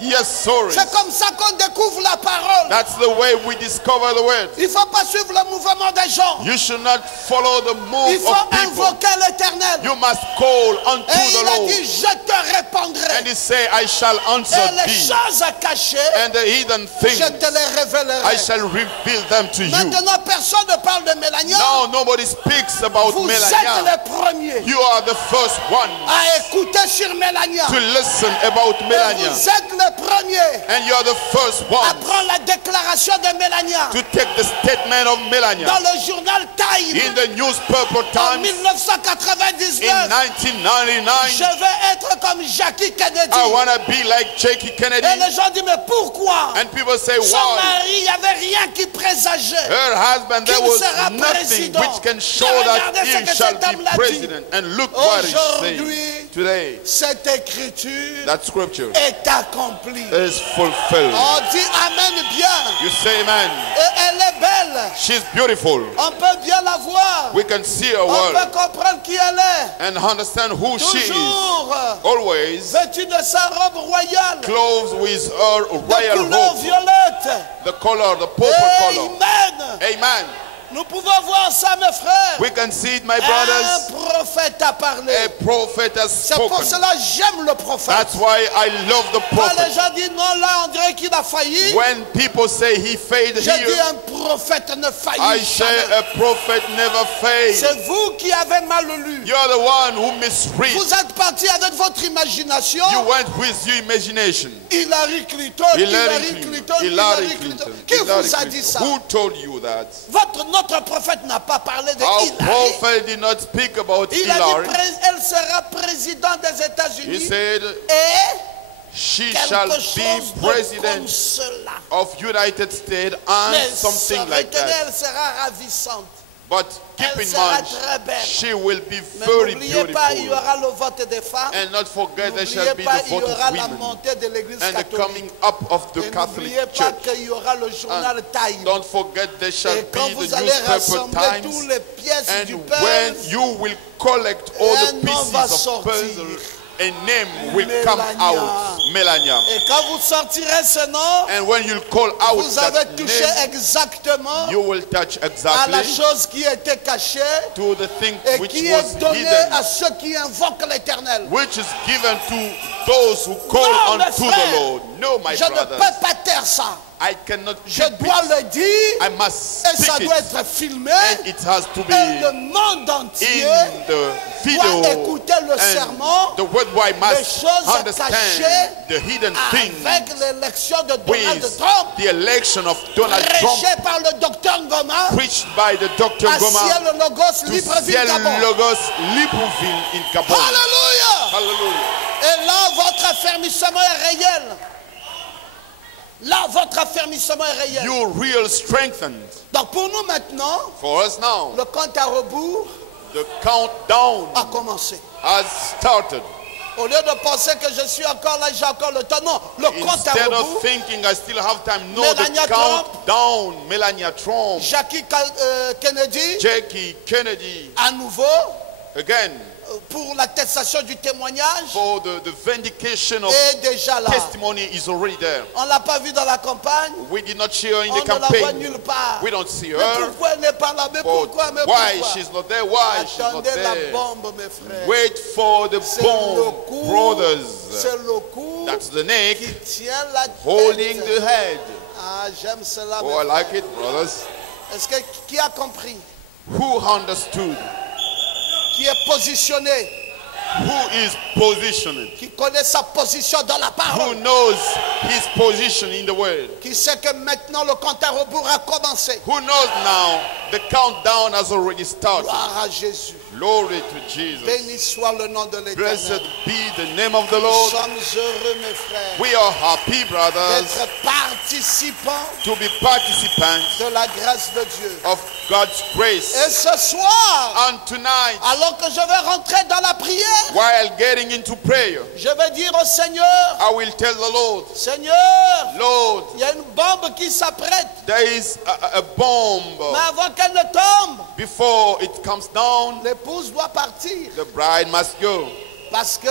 Yes, sorry. C'est comme ça qu'on découvre la parole. That's the way we discover the word. Il ne faut pas suivre le mouvement des gens. You should not follow the Il move faut of people. invoquer l'Éternel. You must call unto Et the il a Lord. dit, je te répondrai. And he say, I shall answer Et les thee. choses cachées, And the hidden je things, te les révélerai. I shall reveal them to you. Maintenant, personne ne parle de Mélania. Now nobody speaks about Vous êtes Melania. les premiers You are the first one à écouter sur Mélania. to listen about Et Melania. vous êtes les premiers And you are the first à one prendre la déclaration de Mélania to take the statement of dans Melania le journal Time in the newspaper en Times 1999. in 1999. Je veux être comme Jackie Kennedy. I want to be like Jackie Et Kennedy. les gens disent, mais pourquoi? And people say, Son why? mari, il n'y avait rien qui présageait. Her husband, there Qu'il was sera nothing président. which can show Mais that regardez ce he que shall cet homme be l'a dit. president. And look what he's saying Aujourd'hui, today. cette écriture That scripture est accomplie. is fulfilled. On dit Amen bien. You say amen. Et elle est belle. She's beautiful. On peut bien la voir. We can see her On well peut comprendre qui elle est. and understand who she is. Toujours Always vêtue de sa robe royale. clothed with her De royal couleur robe. violette. The color, the purple color. Amen. Amen. Nous pouvons voir ça, mes frères. We can see it, my Un brothers. prophète a parlé. A prophet has C'est pour spoken. cela que j'aime le prophète. That's why I love the Quand les prophet. gens disent non, là, on dirait qu'il a failli. When people say he failed Je dis here, un prophète ne I faillit say jamais. a prophet never fails. C'est vous qui avez mal lu. You're the one who misread. Vous êtes parti avec votre imagination. You went with your imagination. Hillary Clinton, Hillary Clinton, Hillary Clinton. Qui vous a dit ça? Who told you that? Notre prophète n'a pas parlé de Our Hillary. prophet did not speak about Il a Hillary. dit elle sera présidente des He États-Unis said et she shall quelque be chose de comme president cela. of United States and Mais something like retenez, that. elle sera ravissante. But keep Elle in sera mind, très belle. she will be Mais very n'oubliez pas, il y beautiful. aura le vote des femmes. And not forget there N'oubliez shall be pas, the il y vote aura of la women montée de l'église and the catholique. coming up of the Et Catholic n'oubliez pas Church. qu'il y aura le journal Time. Don't forget there shall Et quand be vous the allez newspaper rassembler toutes Times. les pièces du And when puzzle, you will collect all un the nom va pieces of sortir. puzzle, a name will come Melania. out. Melania. et quand vous sortirez ce nom, And when you call out vous avez that touché name, exactement you will touch à exactly la chose qui était cachée to the thing et which qui was est donnée hidden, à ceux qui invoquent l'Éternel. which is given to those who call Non, mes unto the frères, Lord. No, my Je ne brothers, peux pas taire ça. I cannot Je keep dois it. le dire I must et ça speak doit it. être filmé. And it has to be Et le monde entier in the video. doit écouter le sermon And the worldwide des must choses understand cachées the hidden things avec l'élection de Donald with Trump, the election of Donald Trump, prêché par le docteur Ngoma, preached by the Dr. à Goma Ciel Logos, to Libreville, Ciel Gabon. Logos, Libreville in Gabon. Alléluia! Hallelujah. Et là, votre affermissement est réel. Là, votre affermissement est réel. You real strengthened. Donc pour nous maintenant, For us now, le compte à rebours the countdown a commencé. has started. Au lieu de penser que je suis encore là, j'ai encore le temps. Non, le compte à Instead rebours. of thinking I still have time, no, Melania the countdown. Melania Trump, Jackie Kennedy, Jackie Kennedy, à nouveau, again, pour l'attestation du témoignage, for the vindication of est déjà là. testimony is already there. On ne l'a pas vu dans la campagne. We did not see her in On the ne la voit campaign. nulle part. We don't see Mais her. pourquoi elle n'est pas là? Mais But pourquoi? Mais why pourquoi? she's not there? Why she's not Attendez la there? bombe, mes frères. Wait for the C'est le bomb, cou, brothers. c'est le cou That's the neck qui tient la holding tête. the head. Ah, j'aime cela. Oh, mes I frères. like it, brothers. Est-ce que qui a compris? Who understood? Qui est positionné? Who is positioned? Qui connaît sa position dans la Who parole? knows his position in the world? Qui sait que maintenant le compte à rebours a commencé? Who knows now the countdown has already started? Gloire à Jésus. Glory to Jesus. Béni soit le nom de Blessed l'Éternel. be the name of the Nous Lord. sommes heureux, mes frères, We are happy, brothers, d'être participants to be participants de la grâce de Dieu. of God's grace. Et ce soir, And tonight, alors que je vais rentrer dans la prière, while getting into prayer, je vais dire au Seigneur, I will tell the Lord, Seigneur, Lord, il y a une bombe qui s'apprête, there is a bomb. mais avant qu'elle ne tombe, Before it comes down, l'épouse doit partir. the bride must go. Parce que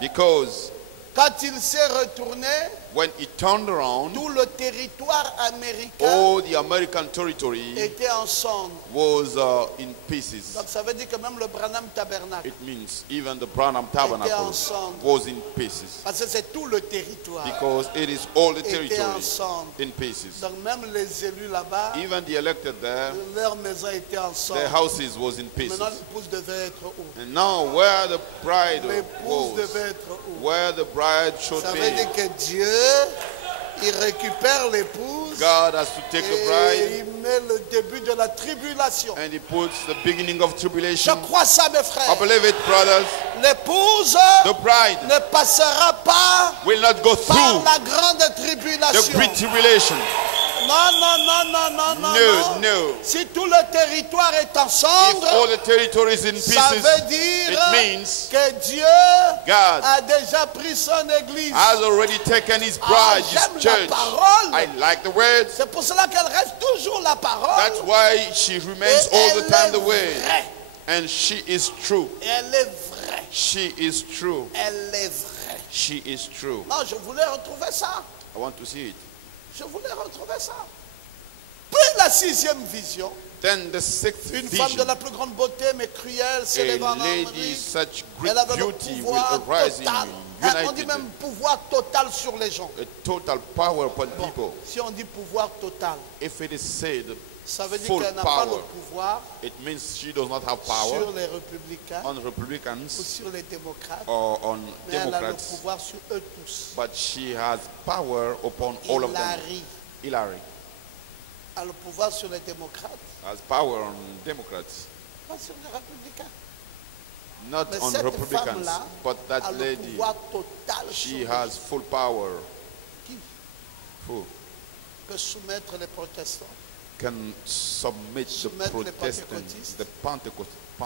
Because quand il s'est retourné, when he turned around, tout le territoire américain all the American territory était en cendres. was in pieces. Donc ça veut dire que même le Branham Tabernacle, It means even the Branham Tabernacle ensemble. was in pieces. parce que c'est tout le territoire, Because it is all the était territory ensemble. in pieces. Donc même les élus là-bas, Even the elected there, leur maison était ensemble. their houses was in pieces. Maintenant l'épouse devait être où? And now where the bride L'épouse was, devait être où? where the bride should Ça veut be, dire que Dieu, il récupère l'épouse God has to take the et bride il met le début de la tribulation. and he puts the beginning of Je tribulation. crois ça, mes I frères. believe it, brothers. L'épouse The bride ne passera pas will not go par through la grande the tribulation. great tribulation. Non, non, non, non, non, non, No, non. no. Si tout le territoire est en If all cendres, the territory is in ça pieces, veut dire it means que Dieu God a déjà pris son église. has already taken his bride, his j'aime la church. parole. I like the words. C'est pour cela qu'elle reste toujours la parole. That's why she remains Et all elle the time est the word. vraie. And she is true. Elle est vraie. She is true. Elle est vraie. She is true. Non, je voulais retrouver ça. I want to see it. Je voulais retrouver ça. Puis la sixième vision, Then the sixth une femme de vision, la plus grande beauté mais cruelle a s'élève en lady Amérique. such Elle great avait le beauty will pouvoir arise in total. Hein, on dit United. même pouvoir total sur les gens. A total power upon Bon, people. si on dit pouvoir total, If it is said ça veut dire full qu'elle n'a pas le power, pouvoir it means she does not have power sur les républicains on ou Republicans sur les démocrates, or on mais elle a le Democrats, pouvoir sur eux tous. but she has power upon all of them. Hillary Hillary a le pouvoir sur les démocrates, has power on Democrats, pas sur les républicains. not Mais on cette Republicans, femme-là but a that le lady, pouvoir total she sur has eux. full power. Qui Who peut soumettre les protestants, can submit the Soumettre les Protestants, pentecôtistes, the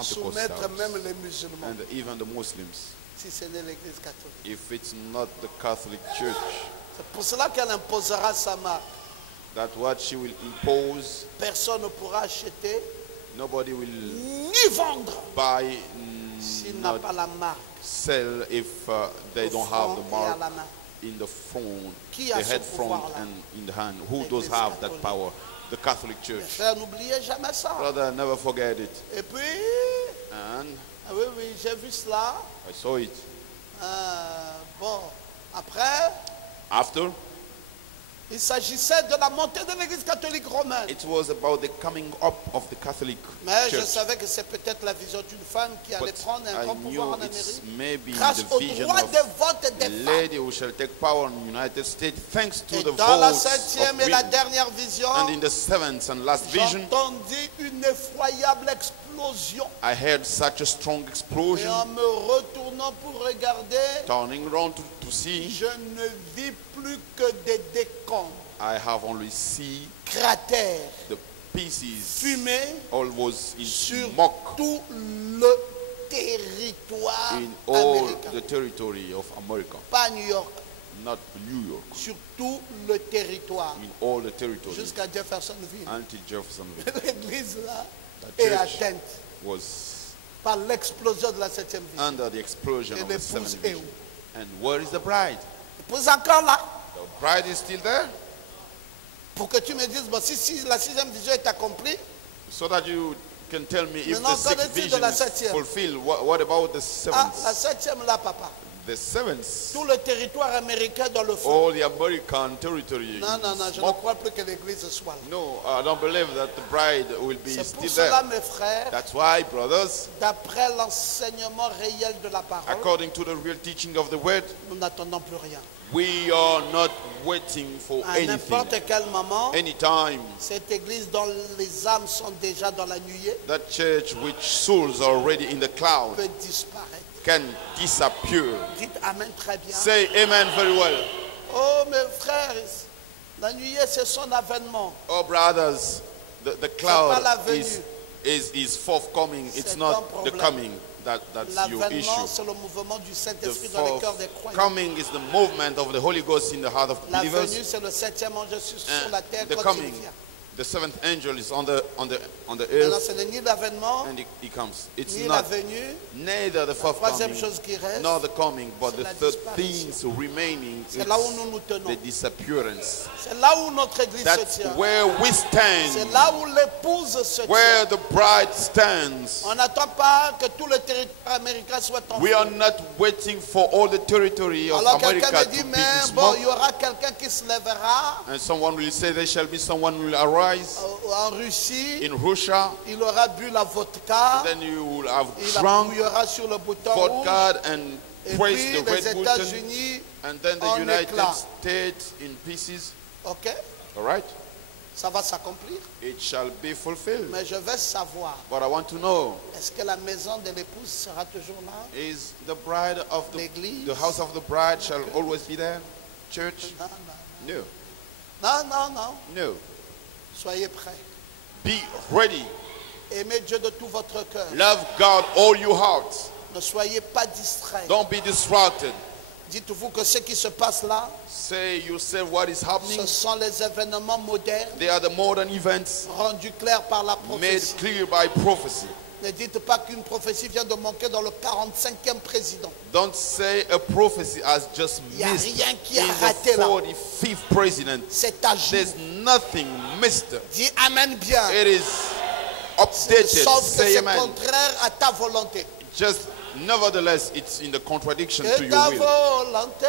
soumettre Pentecostals, même les musulmans, and even the Muslims, si ce n'est l'église catholique. if it's not the Catholic Church. C'est pour cela qu'elle imposera sa marque. That what she will impose, Personne ne pourra acheter nobody will ni vendre buy, s'il n'a not pas la marque sell if they au don't have front the et à mark la main. in the front, Qui a the ce head front pouvoir-là? and in the hand. Who L'Église does have that catholique. power? The Catholic Mes Church. frères, n'oubliez jamais ça. Brother, never forget it. Et puis, And ah oui, oui, j'ai vu cela. I saw it. Bon, après, After, il s'agissait de la montée de l'église catholique romaine. it was about the coming up of the Catholic Mais je Church. savais que c'est peut-être la vision d'une femme qui allait But prendre un I grand pouvoir en knew it's Amérique maybe grâce the au vision droit of de vote a des femmes. lady who shall take power in the United States thanks to Et the dans la votes septième of et la women. dernière vision, And in the seventh and last vision, j'entendis une effroyable explosion. I heard such a strong Et explosion. en me retournant pour regarder, Turning around to see, je ne vis plus que des décombres, I have only seen cratères, the pieces. fumées All was in sur smoke tout le territoire in all américain. the territory of America, Pas New York, not New York, sur tout le territoire, in all the territory jusqu'à Jeffersonville. until Jeffersonville. L'église là The est church atteinte was par l'explosion de la septième vision. under the explosion Et of the l'épouse seventh est vision. où? And where is the bride? L'épouse encore là. The bride is still there, Pour que tu me dises, bon, si la sixième vision est accomplie, so that you can tell me if Maintenant, the sixth qu'en est-il de vision la is septième? fulfilled. What about the ah, la seventh? septième là, papa. The seventh, Tout le territoire américain dans le feu. all the American territory. Non, non, non, je ne smoke. crois plus que l'église soit là. No, I don't believe that the bride will be C'est pour still cela, there. mes frères, That's why, brothers, d'après l'enseignement réel de la parole, according to the real teaching of the word, nous n'attendons plus rien. we are not waiting for À anything. n'importe quel moment, Anytime, cette église dont les âmes sont déjà dans la nuée that church which souls are already in the cloud peut disparaître. can disappear. Dites Amen très bien. Say amen very well. Oh, mes frères, la nuée, c'est son avènement. Oh, brothers, the pas la cloud venue. is forthcoming. It's C'est un not the problème. coming that's your L'avènement, issue. c'est le mouvement du The Saint-Esprit dans les cœurs des croyants. forthcoming is the movement of the Holy Ghost in the heart of La believers. venue, c'est le septième ange sur And la terre the quand il coming vient. The seventh angel is on the Maintenant, earth, ce n'est ni l'avènement, and he comes. It's ni la not venue. neither the fourth Troisième coming chose qui reste, nor the coming, but c'est the la third disparition. things remaining. C'est là où It's nous nous tenons. the disappearance. C'est là où notre église That's se tient. where we C'est stand, là où l'épouse se where tient. the bride stands. On n'attend pas que tout le territoire américain soit en We feu. are not waiting for all the territory of Alors quelqu'un America me dit, to be mais in bon, smoke. il y aura quelqu'un qui se lèvera And someone will say there shall be someone who will arise en Russie, in Russia. il aura bu la vodka, Then you will have il drunk appuiera sur le bouton rouge, vodka and et press puis the les red button. États-Unis, And then the en United éclats. States in pieces. ok, All right? ça va s'accomplir. It shall be fulfilled. Mais je veux savoir, But I want to know, est-ce que la maison de l'épouse sera toujours là? is the bride of L'église? the house of the bride shall always be there? Church? Non, non, No. non, non, non. No. Soyez prêts. Be ready. Aimez Dieu de tout votre cœur. Love God all your heart. Ne soyez pas distraits. Don't be distracted. Dites-vous que ce qui se passe là, Say yourself what is happening. ce sont les événements modernes They are the modern events rendus clairs par la made prophétie. clear by prophecy. Ne dites pas qu'une prophétie vient de manquer dans le 45e président. Don't say a prophecy has just Y a missed rien qui a in raté the là. 45th president. C'est à jour. There's nothing missed. Dis Amen bien. It is updated. Sauf que Say c'est amen. contraire à ta volonté. Just nevertheless, it's in the contradiction to Que your ta will. volonté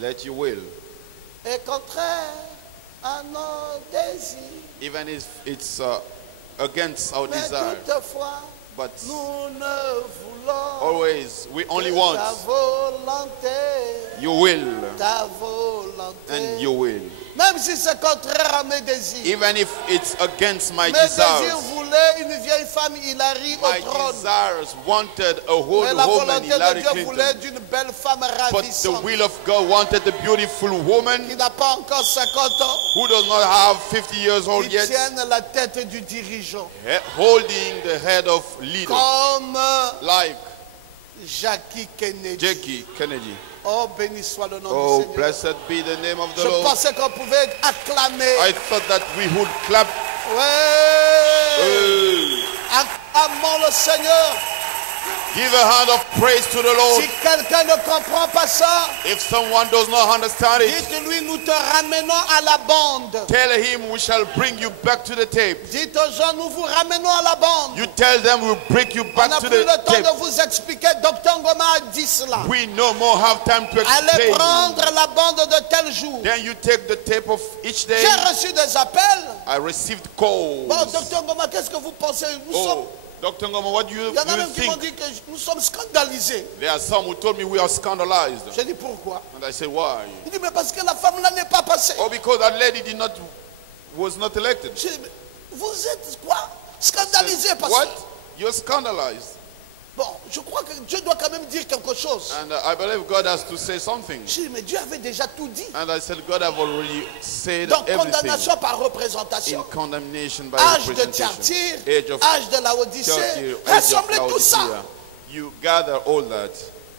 Let your will, est contraire à nos désirs. even if it's against our Mais desire. toutefois, But nous ne voulons always, we only que want ta volonté, your will ta volonté. and your will. Même si c'est contraire à mes désirs. Even if it's against my Mes désirs desires. voulaient une vieille femme Hilary My au trône. desires wanted a Mais old la woman, volonté de Hillary Dieu voulait Clinton. d'une belle femme But the ravissante will of God wanted the beautiful woman qui n'a pas encore 50 ans. who does not have 50 years old Qui yet, tienne la tête du dirigeant. holding the head of leader, Comme like Jackie Kennedy. Jackie Kennedy. Oh, béni soit le nom Oh, du Seigneur. blessed be the name of the Je Lord. pensais qu'on pouvait acclamer. I thought that we would clap. Ouais. Acclamons le Seigneur. Give a hand of praise to the Lord. Si quelqu'un ne comprend pas ça, If someone does not understand it, dites-lui, nous te ramenons à la bande. tell him we shall bring you back to the tape. Dites aux gens, nous vous ramenons à la bande. You tell them we'll bring you On back n'a to plus the le temps tape. de vous expliquer. Docteur Ngoma a dit cela. We no more have time to Allez explain. prendre la bande de tel jour. Then you take the tape of each day. J'ai reçu des appels. I received calls. Bon, docteur Ngoma, qu'est-ce que vous pensez? Nous sommes... Oh, Dr. Ngoma, what do you Il y en a même qui m'ont think? dit que nous sommes scandalisés. There are some who told me we are scandalized. J'ai dit pourquoi? And I said, why? Il dit mais parce que la femme là n'est pas passée. Oh, because that lady was not elected. J'ai dit, mais vous êtes quoi? Scandalisés parce What? que... You're scandalized. Bon, je crois que Dieu doit quand même dire quelque chose. And I believe God has to say something. J'ai dit mais Dieu avait déjà tout dit. And I said, God have already said Donc everything. condamnation par In représentation. condemnation by Âge de representation. Thyatire, Age of âge de Laodicée. Thyatire, age of Rassemblez tout ça Laodicea. You gather all that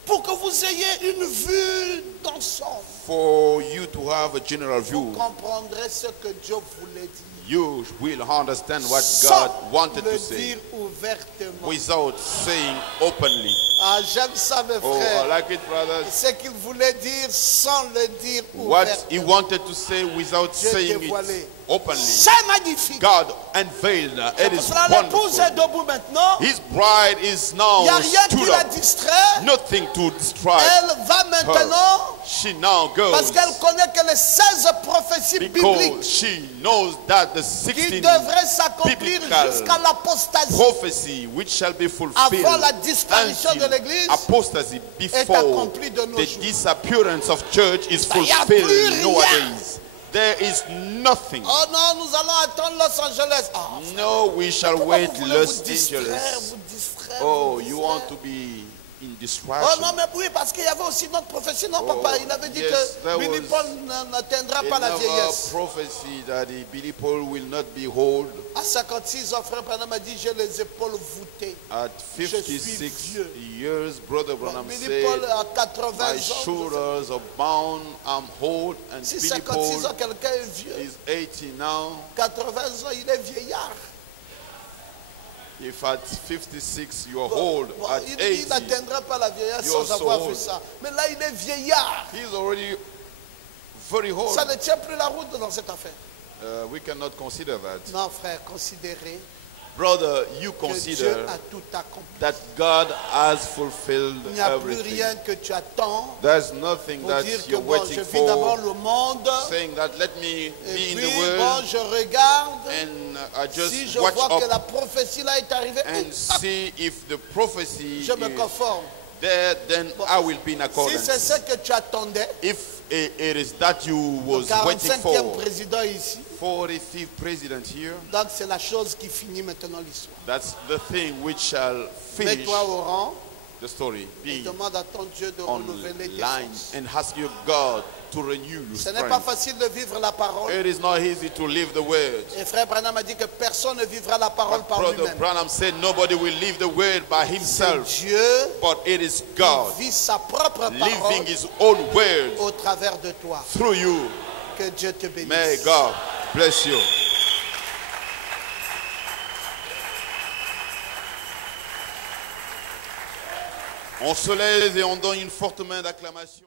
pour que vous ayez une vue d'ensemble. for you to have a general Vous view. comprendrez ce que Dieu voulait dire. You will understand what Sans God wanted le to say dire ouvertement. without saying openly. Ah, j'aime ça mes Oh, I frères. like it, brothers. Ce qu'il voulait dire sans le dire What he ouvertement. wanted to say without Dieu saying dévoilé. it openly. C'est magnifique. God unveiled that. It Pour is cela, l'épouse wonderful. est debout maintenant. His bride is Il now n'y a rien qui stood la up. distrait. Nothing to distract Elle va maintenant She now parce goes qu'elle connaît que les 16 prophéties because bibliques she knows that the qui 16 devraient s'accomplir biblical jusqu'à l'apostasie prophecy which shall be fulfilled avant la disparition de until l'Église apostasy est before accomplie de nos the jours. disappearance of church is Il y a plus fulfilled rien. nowadays. There is nothing. Oh non, nous allons attendre Los Angeles. No, we shall Comment wait vous voulez Los vous distraire, Angeles. vous distraire, Oh, vous you distraire? want to be in Oh distraction. non, mais oui, parce qu'il y avait aussi notre prophétie. Non, Oh, papa, il avait dit yes, que there Billy was Paul n'atteindra pas la Another vieillesse. prophecy that Billy Paul will not be old. À 56 ans, frère Branham a dit, j'ai les épaules voûtées. At Je suis 56 vieux. years, Brother Branham Billy said, Paul a 80 my ans. shoulders are bound, I'm old. And Si Billy 56 ans, Paul quelqu'un est vieux, is 80 now. 80 ans, il est vieillard. If at 56 you are old, Bon, at il 80, n'atteindra pas la vieillesse you are sans so avoir old. fait ça. Mais là, il est vieillard. he's already very old. Ça ne tient plus la route dans cette affaire. We cannot consider that. Non, frère, considérez Brother, you que Dieu consider a tout accompli. that God has fulfilled Il n'y a plus everything. rien que tu attends There's nothing pour that dire que you're bon, waiting je vis d'abord for, le monde. saying that let me Et be in puis, the bon, world je regarde. and I just Si je watch vois que up la prophétie là est arrivée, and see if the prophecy je me is conforme. there, then I will be in Si c'est accordance. ce que tu attendais, If it is that you le was waiting 45e for, président ici, 45th president here, donc c'est la chose qui finit maintenant l'histoire. that's the thing which shall finish Mets-toi au rang the story. et Be demande à ton Dieu de renouveler tes online forces. and ask your God to renew your Ce n'est pas strength. facile de vivre la parole. It is not easy to live the word. Et frère Branham a dit que personne ne vivra la parole But par Brother lui-même. Branham said nobody will live the word by C'est himself, Dieu but it is God qui vit sa propre living parole his own word au travers de toi. through you. Que Dieu te bénisse. May God bless you. On se lève et on donne une forte main d'acclamation.